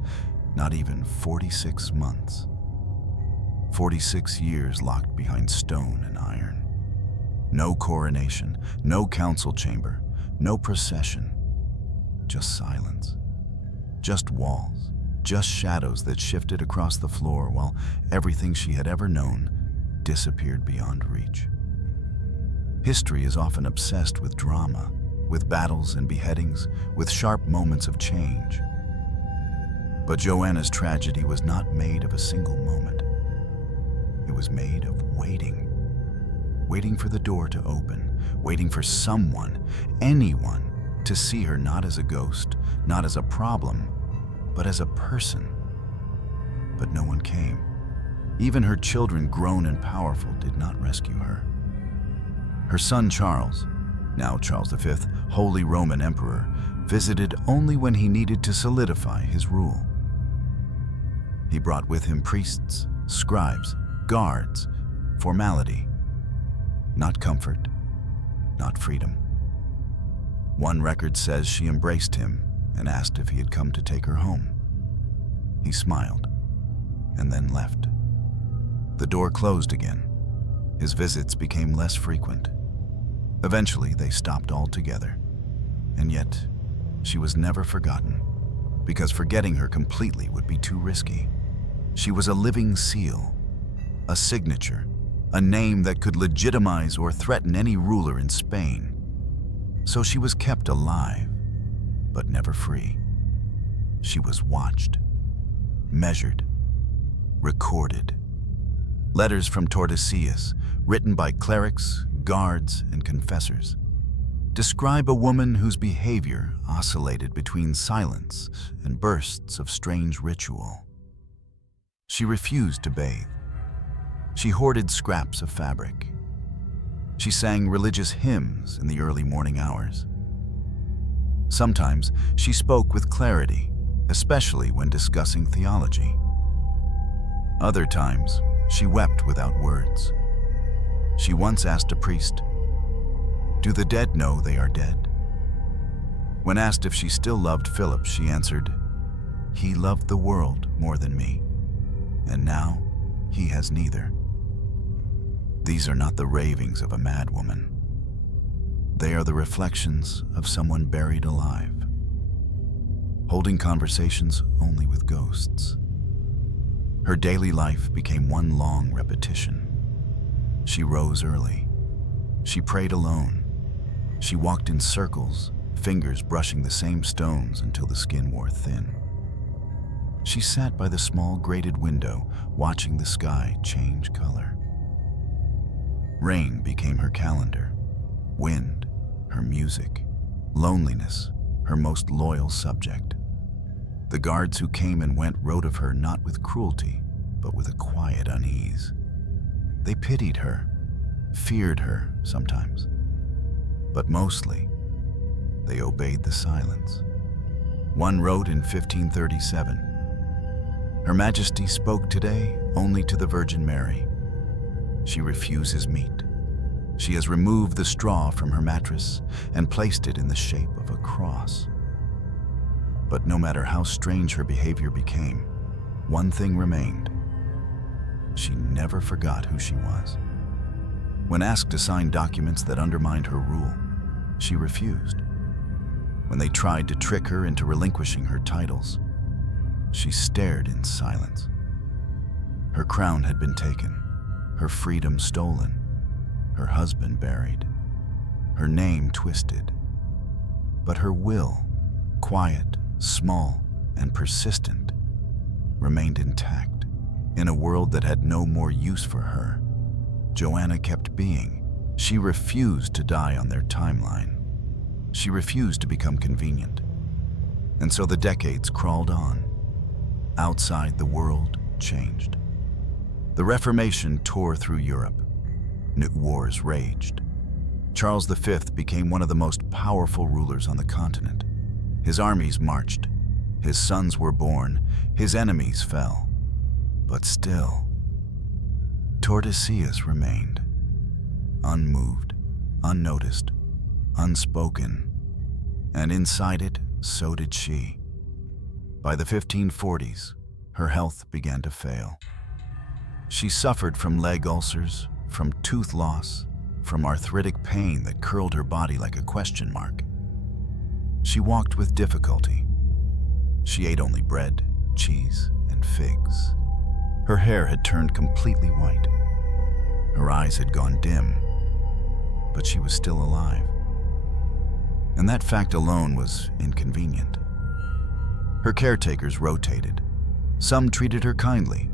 not even 46 months. 46 years locked behind stone and iron. No coronation, no council chamber, no procession. Just silence. Just walls. Just shadows that shifted across the floor while everything she had ever known disappeared beyond reach. History is often obsessed with drama, with battles and beheadings, with sharp moments of change. But Joanna's tragedy was not made of a single moment. It was made of waiting. Waiting for the door to open, waiting for someone, anyone, to see her not as a ghost, not as a problem, but as a person. But no one came. Even her children, grown and powerful, did not rescue her. Her son Charles, now Charles V, Holy Roman Emperor, visited only when he needed to solidify his rule. He brought with him priests, scribes, guards, formality, not comfort, not freedom. One record says she embraced him and asked if he had come to take her home. He smiled and then left. The door closed again. His visits became less frequent. Eventually, they stopped altogether. And yet, she was never forgotten, because forgetting her completely would be too risky. She was a living seal, a signature, a name that could legitimize or threaten any ruler in Spain. So she was kept alive, but never free. She was watched, measured, recorded. Letters from Tordesillas, written by clerics, guards, and confessors, describe a woman whose behavior oscillated between silence and bursts of strange ritual. She refused to bathe. She hoarded scraps of fabric. She sang religious hymns in the early morning hours. Sometimes she spoke with clarity, especially when discussing theology. Other times, she wept without words. She once asked a priest, "Do the dead know they are dead?" When asked if she still loved Philip, she answered, "He loved the world more than me, and now he has neither." These are not the ravings of a mad woman. They are the reflections of someone buried alive, holding conversations only with ghosts. Her daily life became one long repetition. She rose early. She prayed alone. She walked in circles, fingers brushing the same stones until the skin wore thin. She sat by the small grated window, watching the sky change color. Rain became her calendar, wind, her music, loneliness, her most loyal subject. The guards who came and went wrote of her not with cruelty, but with a quiet unease. They pitied her, feared her sometimes, but mostly they obeyed the silence. One wrote in 1537, "Her Majesty spoke today only to the Virgin Mary. She refuses meat. She has removed the straw from her mattress and placed it in the shape of a cross." But no matter how strange her behavior became, one thing remained. She never forgot who she was. When asked to sign documents that undermined her rule, she refused. When they tried to trick her into relinquishing her titles, she stared in silence. Her crown had been taken, her freedom stolen, her husband buried, her name twisted. But her will, quiet, small, and persistent, remained intact. In a world that had no more use for her, Joanna kept being. She refused to die on their timeline. She refused to become convenient. And so the decades crawled on. Outside, the world changed. The Reformation tore through Europe. New wars raged. Charles V became one of the most powerful rulers on the continent. His armies marched. His sons were born. His enemies fell. But still, Tordesillas remained, unmoved, unnoticed, unspoken, and inside it, so did she. By the 1540s, her health began to fail. She suffered from leg ulcers, from tooth loss, from arthritic pain that curled her body like a question mark. She walked with difficulty. She ate only bread, cheese, and figs. Her hair had turned completely white. Her eyes had gone dim, but she was still alive. And that fact alone was inconvenient. Her caretakers rotated. Some treated her kindly,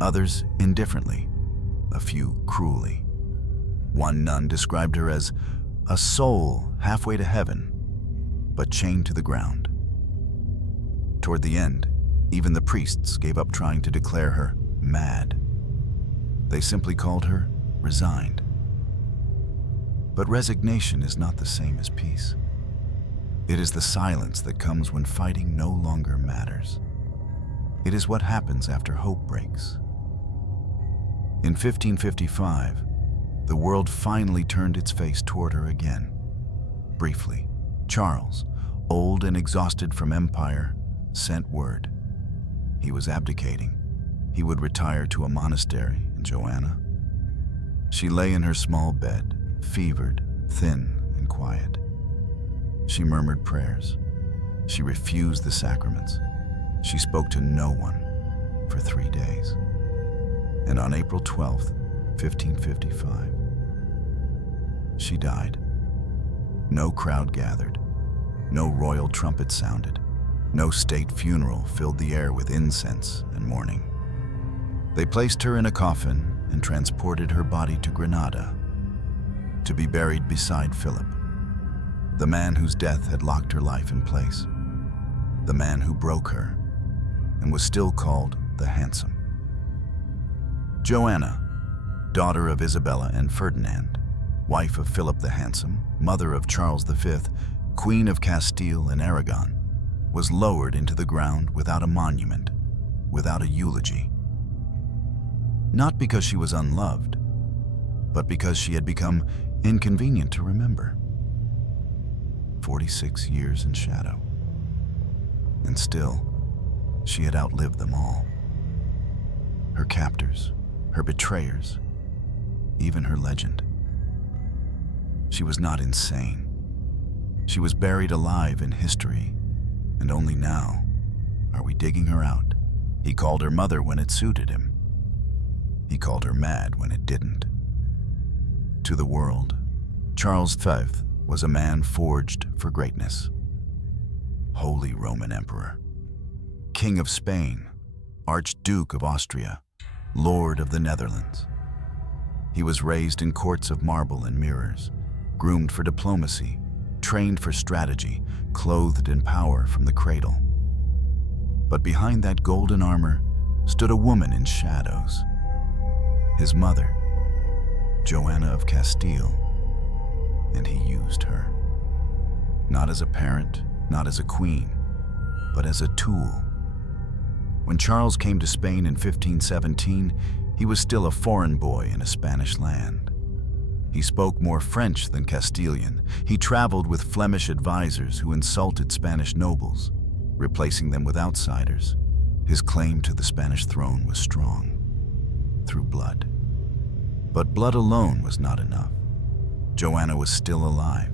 others indifferently, a few cruelly. One nun described her as a soul halfway to heaven, but chained to the ground. Toward the end, even the priests gave up trying to declare her mad. They simply called her resigned. But resignation is not the same as peace. It is the silence that comes when fighting no longer matters. It is what happens after hope breaks. In 1555, the world finally turned its face toward her again. Briefly, Charles, old and exhausted from empire, sent word. He was abdicating. He would retire to a monastery in Joanna. She lay in her small bed, fevered, thin, and quiet. She murmured prayers. She refused the sacraments. She spoke to no one for 3 days. And on April 12th, 1555, she died. No crowd gathered. No royal trumpet sounded. No state funeral filled the air with incense and mourning. They placed her in a coffin and transported her body to Granada to be buried beside Philip, the man whose death had locked her life in place, the man who broke her and was still called the Handsome. Joanna, daughter of Isabella and Ferdinand, wife of Philip the Handsome, mother of Charles V, Queen of Castile and Aragon, was lowered into the ground without a monument, without a eulogy. Not because she was unloved, but because she had become inconvenient to remember. 46 years in shadow. And still, she had outlived them all. Her captors, her betrayers, even her legend. She was not insane. She was buried alive in history, and only now are we digging her out. He called her mother when it suited him. He called her mad when it didn't. To the world, Charles V was a man forged for greatness. Holy Roman Emperor, King of Spain, Archduke of Austria, Lord of the Netherlands. He was raised in courts of marble and mirrors, groomed for diplomacy, trained for strategy, clothed in power from the cradle. But behind that golden armor stood a woman in shadows. His mother, Joanna of Castile, and he used her. Not as a parent, not as a queen, but as a tool. When Charles came to Spain in 1517, he was still a foreign boy in a Spanish land. He spoke more French than Castilian. He traveled with Flemish advisors who insulted Spanish nobles, replacing them with outsiders. His claim to the Spanish throne was strong, through blood. But blood alone was not enough. Joanna was still alive,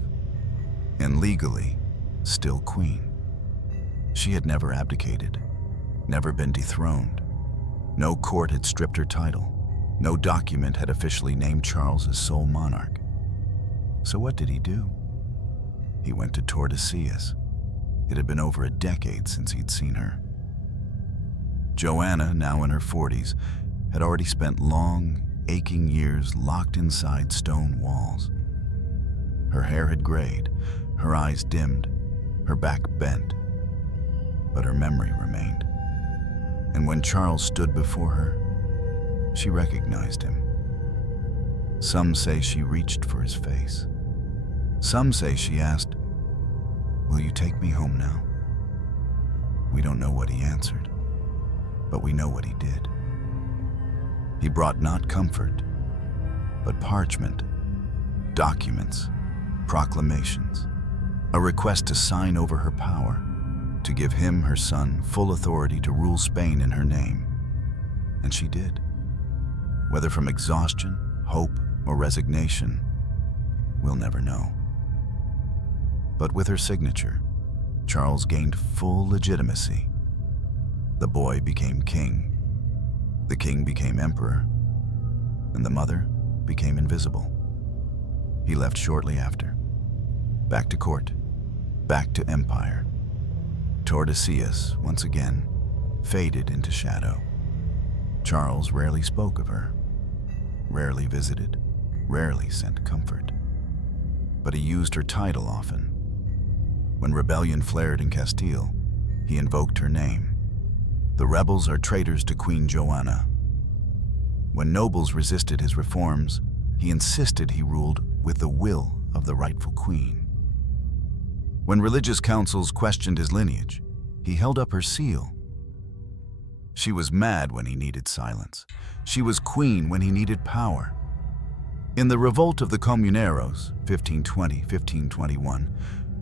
and legally, still queen. She had never abdicated, never been dethroned. No court had stripped her title. No document had officially named Charles as sole monarch. So what did he do? He went to Tordesillas. It had been over a decade since he'd seen her. Joanna, now in her 40s, had already spent long, aching years locked inside stone walls. Her hair had grayed, her eyes dimmed, her back bent, but her memory remained. And when Charles stood before her, she recognized him. Some say she reached for his face. Some say she asked, "Will you take me home now?" We don't know what he answered, but we know what he did. He brought not comfort, but parchment, documents, proclamations, a request to sign over her power. to give him, her son, full authority to rule Spain in her name. And she did. Whether from exhaustion, hope, or resignation, we'll never know. But with her signature, Charles gained full legitimacy. The boy became king, the king became emperor, and the mother became invisible. He left shortly after, back to court, back to empire. Tordesillas, once again, faded into shadow. Charles rarely spoke of her, rarely visited, rarely sent comfort. But he used her title often. When rebellion flared in Castile, he invoked her name. The rebels are traitors to Queen Joanna. When nobles resisted his reforms, he insisted he ruled with the will of the rightful queen. When religious councils questioned his lineage, he held up her seal. She was mad when he needed silence. She was queen when he needed power. In the revolt of the Comuneros, 1520-1521,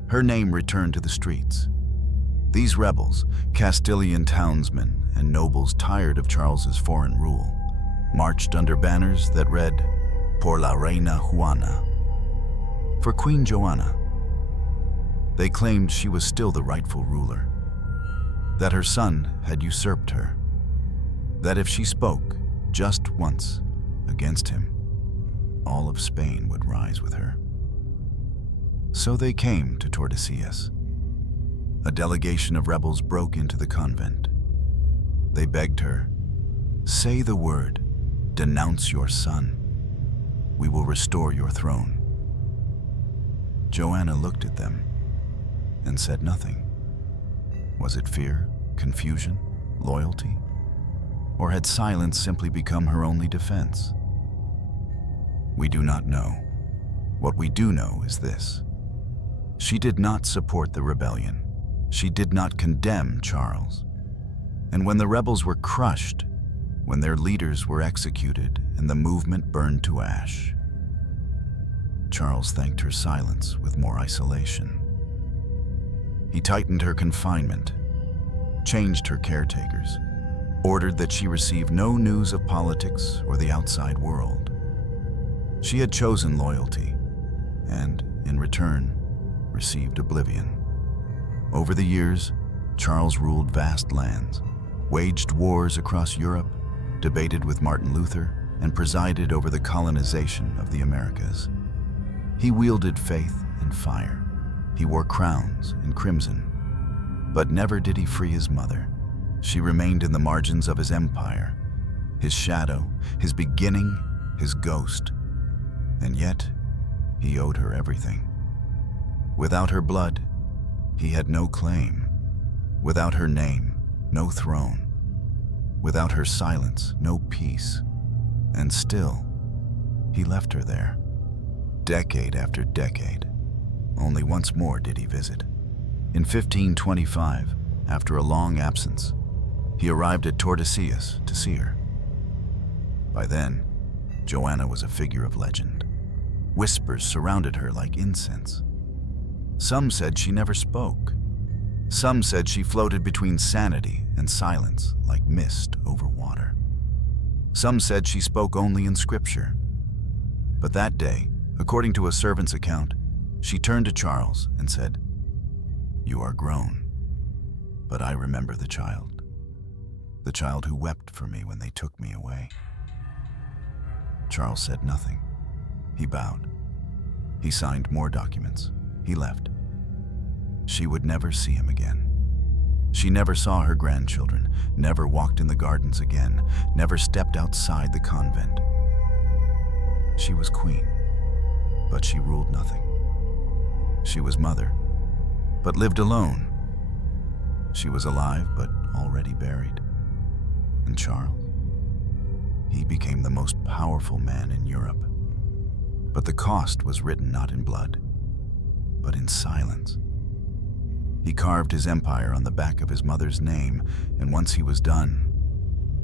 her name returned to the streets. These rebels, Castilian townsmen and nobles tired of Charles's foreign rule, marched under banners that read, "Por la Reina Juana," for Queen Joanna. They claimed she was still the rightful ruler, that her son had usurped her, that if she spoke just once against him, all of Spain would rise with her. So they came to Tordesillas. A delegation of rebels broke into the convent. They begged her, "Say the word, denounce your son. We will restore your throne." Joanna looked at them and said nothing. Was it fear, confusion, loyalty? Or had silence simply become her only defense? We do not know. What we do know is this: she did not support the rebellion. She did not condemn Charles. And when the rebels were crushed, when their leaders were executed and the movement burned to ash, Charles thanked her silence with more isolation. He tightened her confinement, changed her caretakers, ordered that she receive no news of politics or the outside world. She had chosen loyalty and, in return, received oblivion. Over the years, Charles ruled vast lands, waged wars across Europe, debated with Martin Luther, and presided over the colonization of the Americas. He wielded faith and fire. He wore crowns and crimson. But never did he free his mother. She remained in the margins of his empire, his shadow, his beginning, his ghost. And yet, he owed her everything. Without her blood, he had no claim. Without her name, no throne. Without her silence, no peace. And still, he left her there. Decade after decade, only once more did he visit. In 1525, after a long absence, he arrived at Tordesillas to see her. By then, Joanna was a figure of legend. Whispers surrounded her like incense. Some said she never spoke. Some said she floated between sanity and silence like mist over water. Some said she spoke only in scripture. But that day, according to a servant's account, she turned to Charles and said, "You are grown, but I remember the child who wept for me when they took me away." Charles said nothing. He bowed. He signed more documents. He left. She would never see him again. She never saw her grandchildren, never walked in the gardens again, never stepped outside the convent. She was queen, but she ruled nothing. She was mother, but lived alone. She was alive, but already buried. And Charles? He became the most powerful man in Europe. But the cost was written not in blood, but in silence. He carved his empire on the back of his mother's name, and once he was done,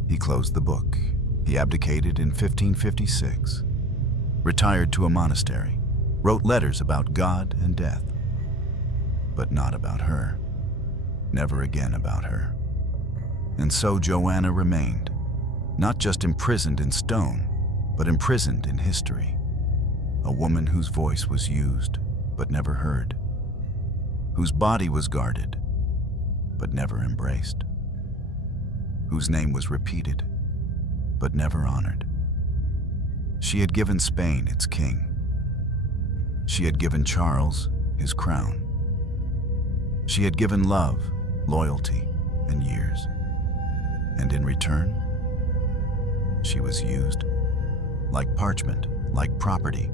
he closed the book. He abdicated in 1556, retired to a monastery, wrote letters about God and death, but not about her. never again about her. And so Joanna remained, not just imprisoned in stone, but imprisoned in history. A woman whose voice was used, but never heard. Whose body was guarded, but never embraced. Whose name was repeated, but never honored. She had given Spain its king. She had given Charles his crown. She had given love, loyalty, and years. And in return, she was used like parchment, like property,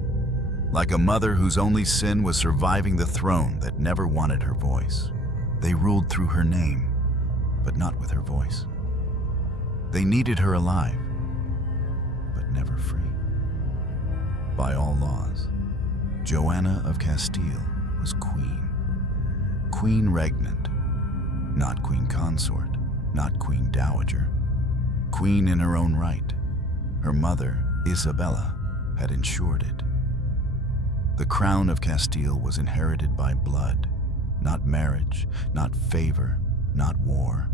like a mother whose only sin was surviving the throne that never wanted her voice. They ruled through her name, but not with her voice. They needed her alive, but never free. By all laws, Joanna of Castile was queen. Queen regnant, not queen consort, not queen dowager. Queen in her own right. Her mother, Isabella, had ensured it. The crown of Castile was inherited by blood, not marriage, not favor, not war.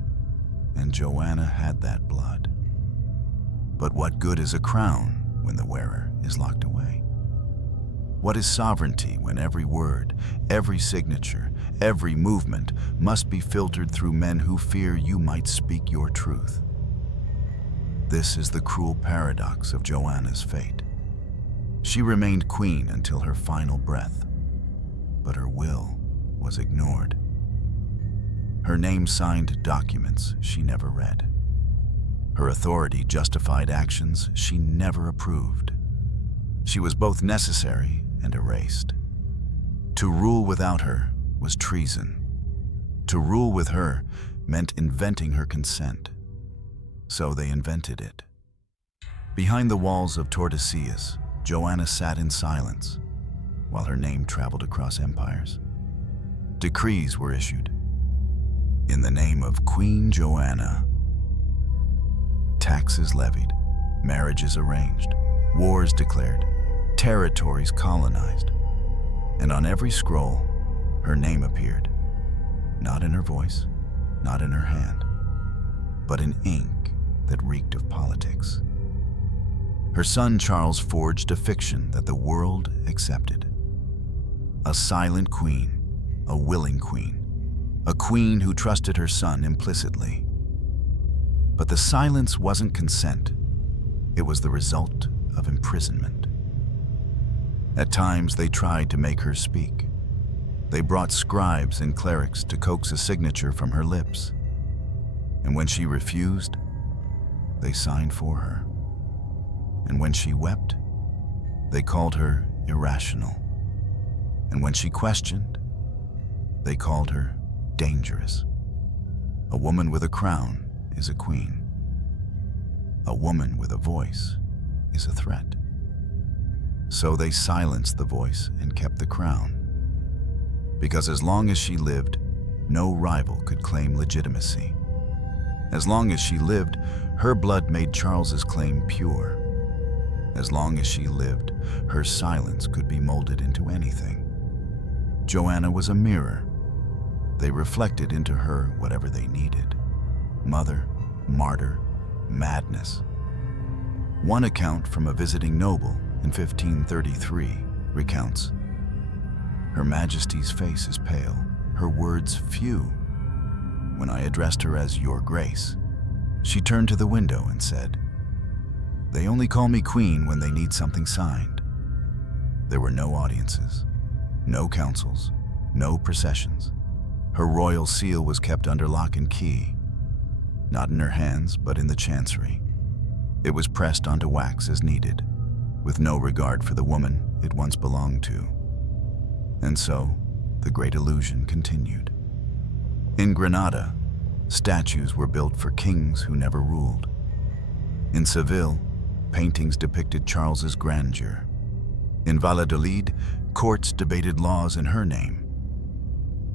And Joanna had that blood. But what good is a crown when the wearer is locked away? What is sovereignty when every word, every signature, every movement must be filtered through men who fear you might speak your truth? This is the cruel paradox of Joanna's fate. She remained queen until her final breath, but her will was ignored. Her name signed documents she never read. Her authority justified actions she never approved. She was both necessary and erased. To rule without her was treason. To rule with her meant inventing her consent. So they invented it. Behind the walls of Tordesillas, Joanna sat in silence while her name traveled across empires. Decrees were issued. In the name of Queen Joanna, taxes levied, marriages arranged, wars declared, territories colonized. And on every scroll, her name appeared, not in her voice, not in her hand, but in ink that reeked of politics. Her son Charles forged a fiction that the world accepted. A silent queen, a willing queen, a queen who trusted her son implicitly. But the silence wasn't consent. It was the result of imprisonment. At times they tried to make her speak. They brought scribes and clerics to coax a signature from her lips. And when she refused, they signed for her. And when she wept, they called her irrational. And when she questioned, they called her dangerous. A woman with a crown is a queen. A woman with a voice is a threat. So they silenced the voice and kept the crown. Because as long as she lived, no rival could claim legitimacy. As long as she lived, her blood made Charles's claim pure. As long as she lived, her silence could be molded into anything. Joanna was a mirror. They reflected into her whatever they needed. Mother, martyr, madness. One account from a visiting noble in 1533 recounts, "Her Majesty's face is pale, her words few. When I addressed her as Your Grace, she turned to the window and said, 'They only call me queen when they need something signed.' There were no audiences, no councils, no processions. Her royal seal was kept under lock and key, not in her hands, but in the chancery. It was pressed onto wax as needed, with no regard for the woman it once belonged to. And so, the great illusion continued. In Granada, statues were built for kings who never ruled. In Seville, paintings depicted Charles's grandeur. In Valladolid, courts debated laws in her name.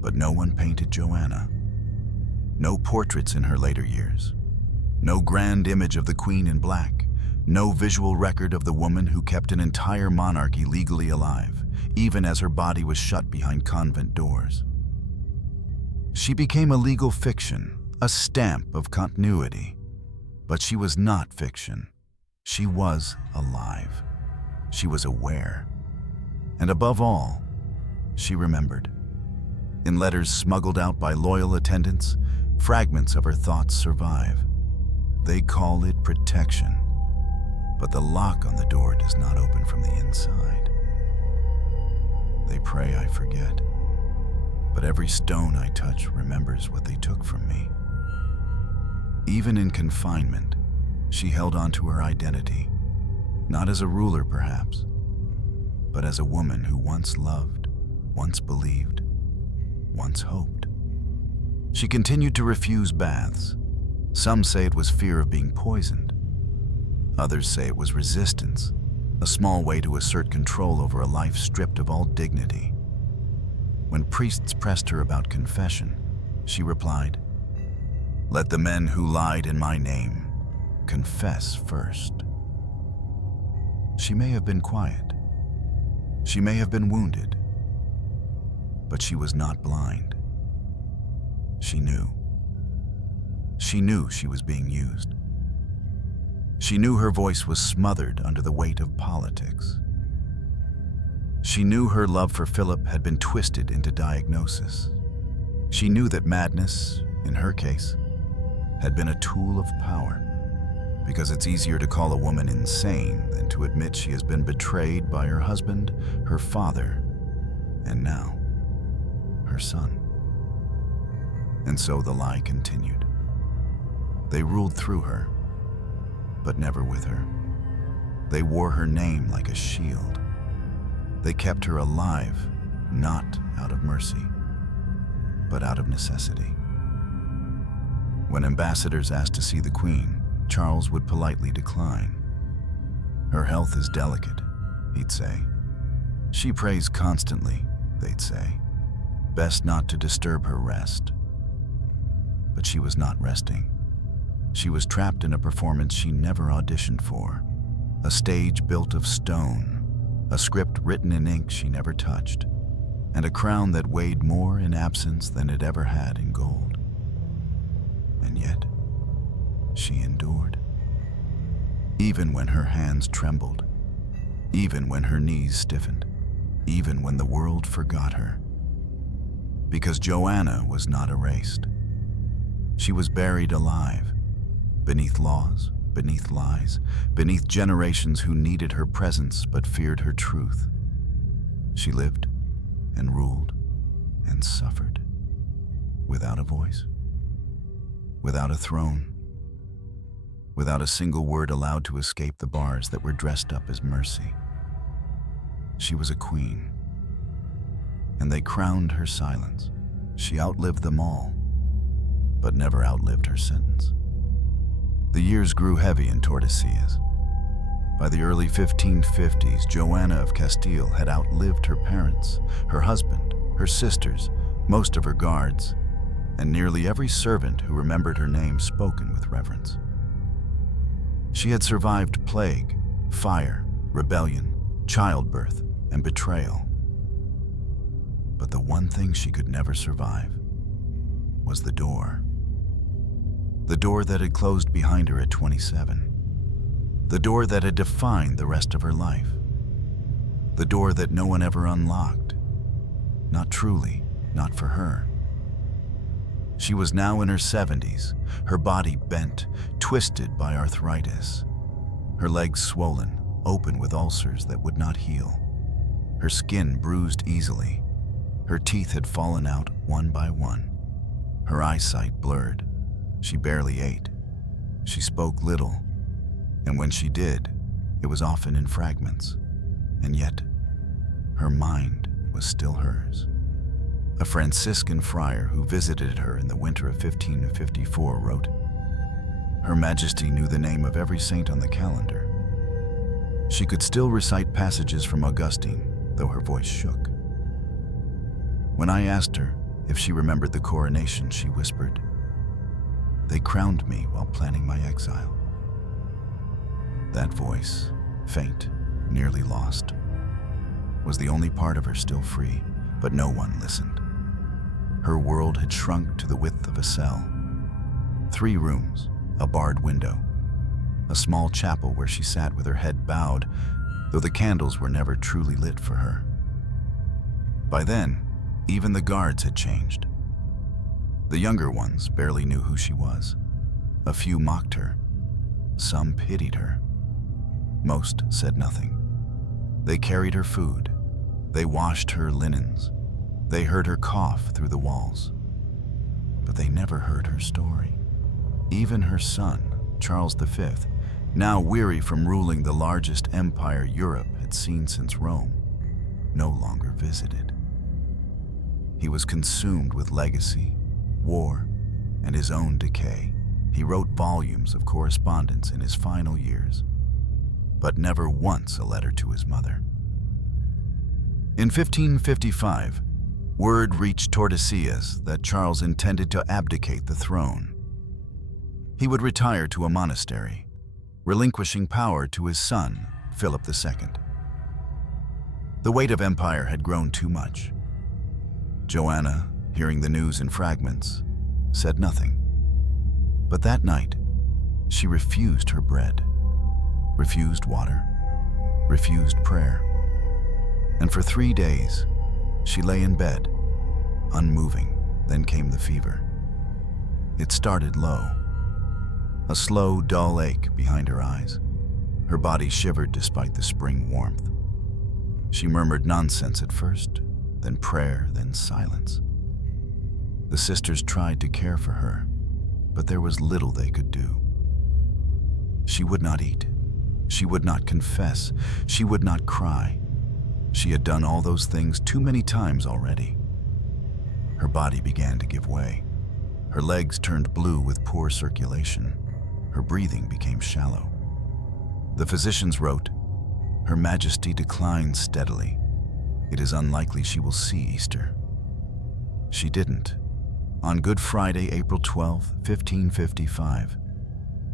But no one painted Joanna. No portraits in her later years. No grand image of the Queen in black. No visual record of the woman who kept an entire monarchy legally alive, even as her body was shut behind convent doors. She became a legal fiction, a stamp of continuity. But she was not fiction. She was alive. She was aware. And above all, she remembered. In letters smuggled out by loyal attendants, fragments of her thoughts survive. They call it protection. But the lock on the door does not open from the inside. They pray I forget. But every stone I touch remembers what they took from me. Even in confinement, she held on to her identity, not as a ruler perhaps, but as a woman who once loved, once believed, once hoped. She continued to refuse baths. Some say it was fear of being poisoned. Others say it was resistance, a small way to assert control over a life stripped of all dignity. When priests pressed her about confession, she replied, "Let the men who lied in my name confess first." She may have been quiet. She may have been wounded. But she was not blind. She knew. She knew she was being used. She knew her voice was smothered under the weight of politics. She knew her love for Philip had been twisted into diagnosis. She knew that madness, in her case, had been a tool of power, because it's easier to call a woman insane than to admit she has been betrayed by her husband, her father, and now, her son. And so the lie continued. They ruled through her, but never with her. They wore her name like a shield. They kept her alive, not out of mercy, but out of necessity. When ambassadors asked to see the Queen, Charles would politely decline. "Her health is delicate," he'd say. "She prays constantly," they'd say. "Best not to disturb her rest." But she was not resting. She was trapped in a performance she never auditioned for, a stage built of stone, a script written in ink she never touched, and a crown that weighed more in absence than it ever had in gold. And yet, she endured. Even when her hands trembled, even when her knees stiffened, even when the world forgot her. Because Joanna was not erased. She was buried alive, beneath laws, beneath lies, beneath generations who needed her presence but feared her truth. She lived and ruled and suffered, without a voice, without a throne, without a single word allowed to escape the bars that were dressed up as mercy. She was a queen, and they crowned her silence. She outlived them all, but never outlived her sentence. The years grew heavy in Tordesillas. By the early 1550s, Joanna of Castile had outlived her parents, her husband, her sisters, most of her guards, and nearly every servant who remembered her name spoken with reverence. She had survived plague, fire, rebellion, childbirth, and betrayal. But the one thing she could never survive was the door. The door that had closed behind her at 27. The door that had defined the rest of her life. The door that no one ever unlocked. Not truly, not for her. She was now in her 70s, her body bent, twisted by arthritis. Her legs swollen, open with ulcers that would not heal. Her skin bruised easily. Her teeth had fallen out one by one. Her eyesight blurred. She barely ate. She spoke little, and when she did, it was often in fragments. And yet, her mind was still hers. A Franciscan friar who visited her in the winter of 1554 wrote, "Her Majesty knew the name of every saint on the calendar. She could still recite passages from Augustine, though her voice shook. When I asked her if she remembered the coronation, she whispered, 'They crowned me while planning my exile.'" That voice, faint, nearly lost, was the only part of her still free, but no one listened. Her world had shrunk to the width of a cell. 3 rooms, a barred window, a small chapel where she sat with her head bowed, though the candles were never truly lit for her. By then, even the guards had changed. The younger ones barely knew who she was. A few mocked her. Some pitied her. Most said nothing. They carried her food. They washed her linens. They heard her cough through the walls. But they never heard her story. Even her son, Charles V, now weary from ruling the largest empire Europe had seen since Rome, no longer visited. He was consumed with legacy, war, and his own decay. He wrote volumes of correspondence in his final years, but never once a letter to his mother. In 1555, word reached Tordesillas that Charles intended to abdicate the throne. He would retire to a monastery, relinquishing power to his son, Philip II. The weight of empire had grown too much. Joanna, hearing the news in fragments, said nothing. But that night, she refused her bread, refused water, refused prayer. And for 3 days, she lay in bed, unmoving. Then came the fever. It started low, a slow, dull ache behind her eyes. Her body shivered despite the spring warmth. She murmured nonsense at first, then prayer, then silence. The sisters tried to care for her, but there was little they could do. She would not eat. She would not confess. She would not cry. She had done all those things too many times already. Her body began to give way. Her legs turned blue with poor circulation. Her breathing became shallow. The physicians wrote, "Her Majesty declines steadily. It is unlikely she will see Easter." She didn't. On Good Friday, April 12, 1555,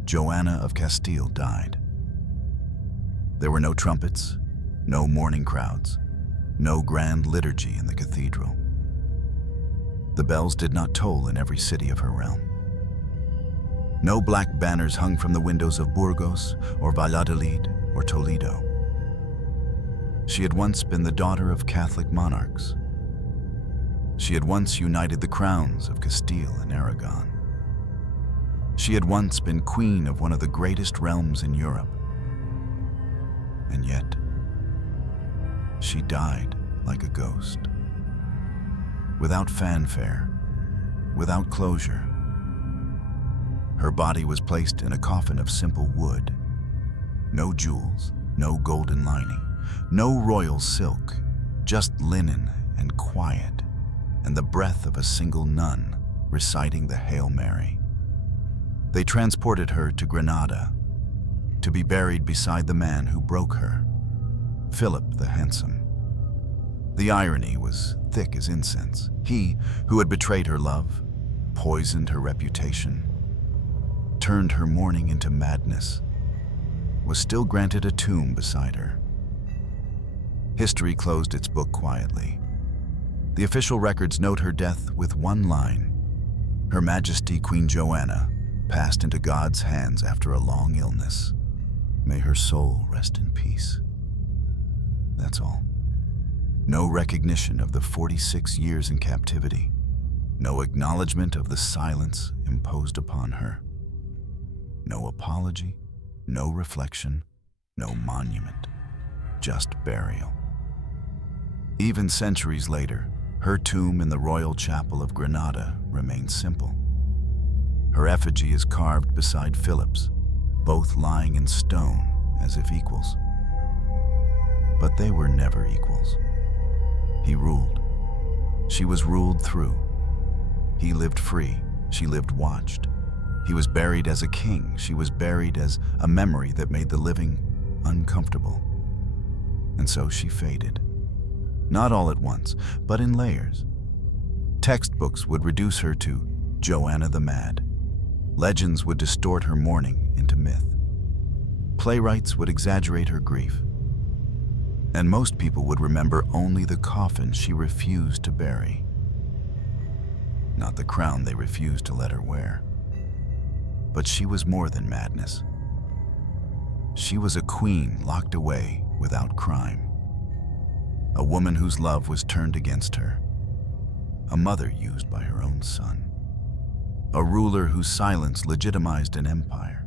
Joanna of Castile died. There were no trumpets, no mourning crowds, no grand liturgy in the cathedral. The bells did not toll in every city of her realm. No black banners hung from the windows of Burgos or Valladolid or Toledo. She had once been the daughter of Catholic monarchs. She had once united the crowns of Castile and Aragon. She had once been queen of one of the greatest realms in Europe. And yet, she died like a ghost. Without fanfare, without closure. Her body was placed in a coffin of simple wood. No jewels, no golden lining, no royal silk, just linen and quiet, and the breath of a single nun reciting the Hail Mary. They transported her to Granada, to be buried beside the man who broke her, Philip the Handsome. The irony was thick as incense. He, who had betrayed her love, poisoned her reputation, turned her mourning into madness, was still granted a tomb beside her. History closed its book quietly. The official records note her death with one line: Her Majesty Queen Joanna passed into God's hands after a long illness. May her soul rest in peace. That's all. No recognition of the 46 years in captivity. No acknowledgement of the silence imposed upon her. No apology, no reflection, no monument, just burial. Even centuries later, her tomb in the Royal Chapel of Granada remains simple. Her effigy is carved beside Philip's, both lying in stone as if equals. But they were never equals. He ruled. She was ruled through. He lived free. She lived watched. He was buried as a king. She was buried as a memory that made the living uncomfortable. And so she faded. Not all at once, but in layers. Textbooks would reduce her to Joanna the Mad. Legends would distort her mourning into myth. Playwrights would exaggerate her grief. And most people would remember only the coffin she refused to bury. not the crown they refused to let her wear. But she was more than madness. She was a queen locked away without crime. A woman whose love was turned against her. A mother used by her own son. A ruler whose silence legitimized an empire.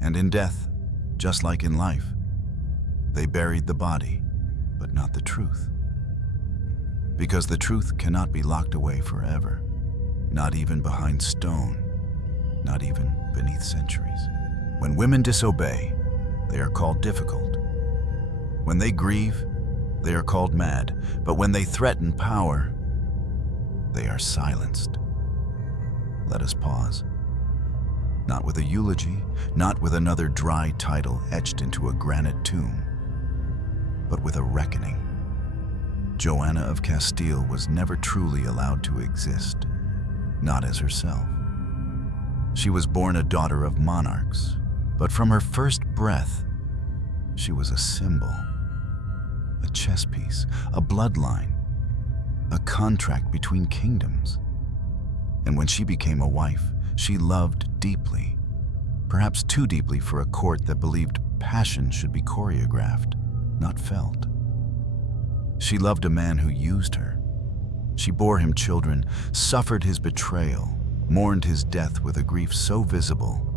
And in death, just like in life, they buried the body, but not the truth. Because the truth cannot be locked away forever, not even behind stone, not even beneath centuries. When women disobey, they are called difficult. When they grieve, they are called mad. But when they threaten power, they are silenced. Let us pause. Not with a eulogy, not with another dry title etched into a granite tomb, but with a reckoning. Joanna of Castile was never truly allowed to exist, not as herself. She was born a daughter of monarchs, but from her first breath, she was a symbol, a chess piece, a bloodline, a contract between kingdoms. And when she became a wife, she loved deeply, perhaps too deeply for a court that believed passion should be choreographed, not felt. She loved a man who used her. She bore him children, suffered his betrayal, mourned his death with a grief so visible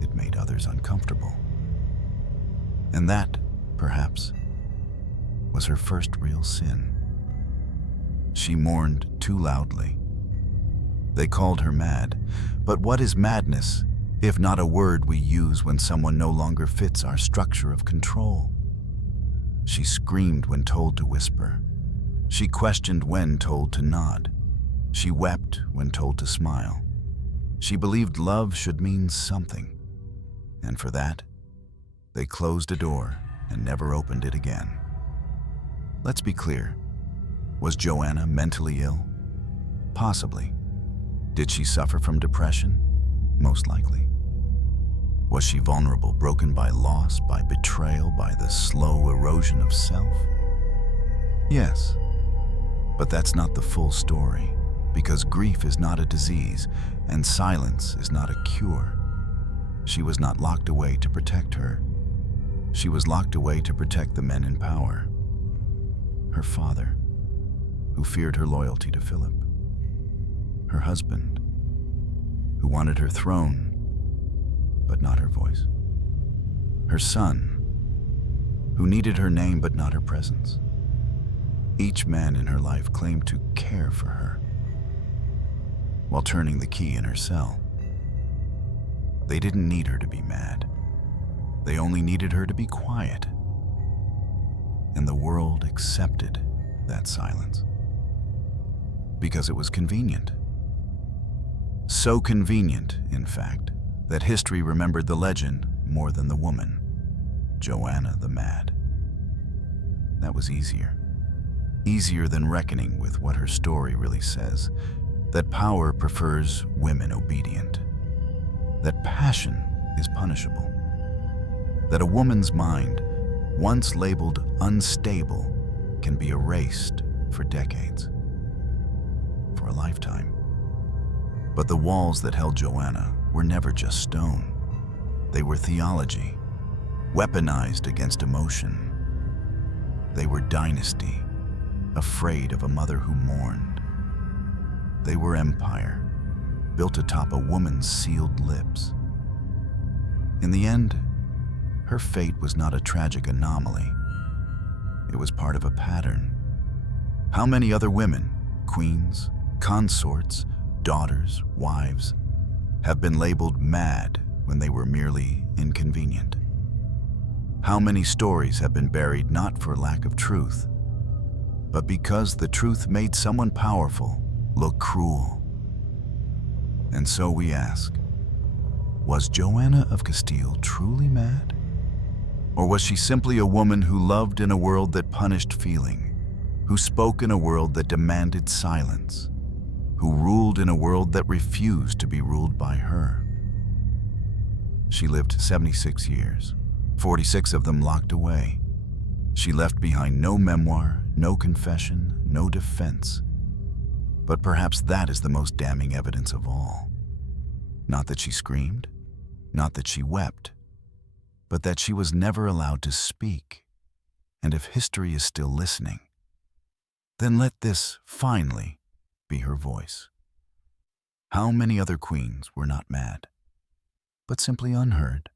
it made others uncomfortable. And that, perhaps, was her first real sin. She mourned too loudly. They called her mad, but what is madness if not a word we use when someone no longer fits our structure of control? She screamed when told to whisper. She questioned when told to nod. She wept when told to smile. She believed love should mean something. And for that, they closed a door and never opened it again. Let's be clear. Was Joanna mentally ill? Possibly. Did she suffer from depression? Most likely. Was she vulnerable, broken by loss, by betrayal, by the slow erosion of self? Yes. But that's not the full story, because grief is not a disease, and silence is not a cure. She was not locked away to protect her. She was locked away to protect the men in power. Her father, who feared her loyalty to Philip. Her husband, who wanted her throne, but not her voice. Her son, who needed her name but not her presence. Each man in her life claimed to care for her, while turning the key in her cell. They didn't need her to be mad. They only needed her to be quiet. And the world accepted that silence. Because it was convenient. So convenient, in fact, that history remembered the legend more than the woman, Joanna the Mad. That was easier. Easier than reckoning with what her story really says, that power prefers women obedient, that passion is punishable, that a woman's mind, once labeled unstable, can be erased for decades, for a lifetime. But the walls that held Joanna were never just stone. They were theology, weaponized against emotion. They were dynasty, afraid of a mother who mourned. They were empire, built atop a woman's sealed lips. In the end, her fate was not a tragic anomaly. It was part of a pattern. How many other women, queens, consorts, daughters, wives, have been labeled mad when they were merely inconvenient? How many stories have been buried not for lack of truth, but because the truth made someone powerful look cruel? And so we ask, was Joanna of Castile truly mad? Or was she simply a woman who loved in a world that punished feeling, who spoke in a world that demanded silence, who ruled in a world that refused to be ruled by her? She lived 76 years, 46 of them locked away. She left behind no memoir, no confession, no defense. But perhaps that is the most damning evidence of all. Not that she screamed, not that she wept, but that she was never allowed to speak. And if history is still listening, then let this, finally, be her voice. How many other queens were not mad, but simply unheard?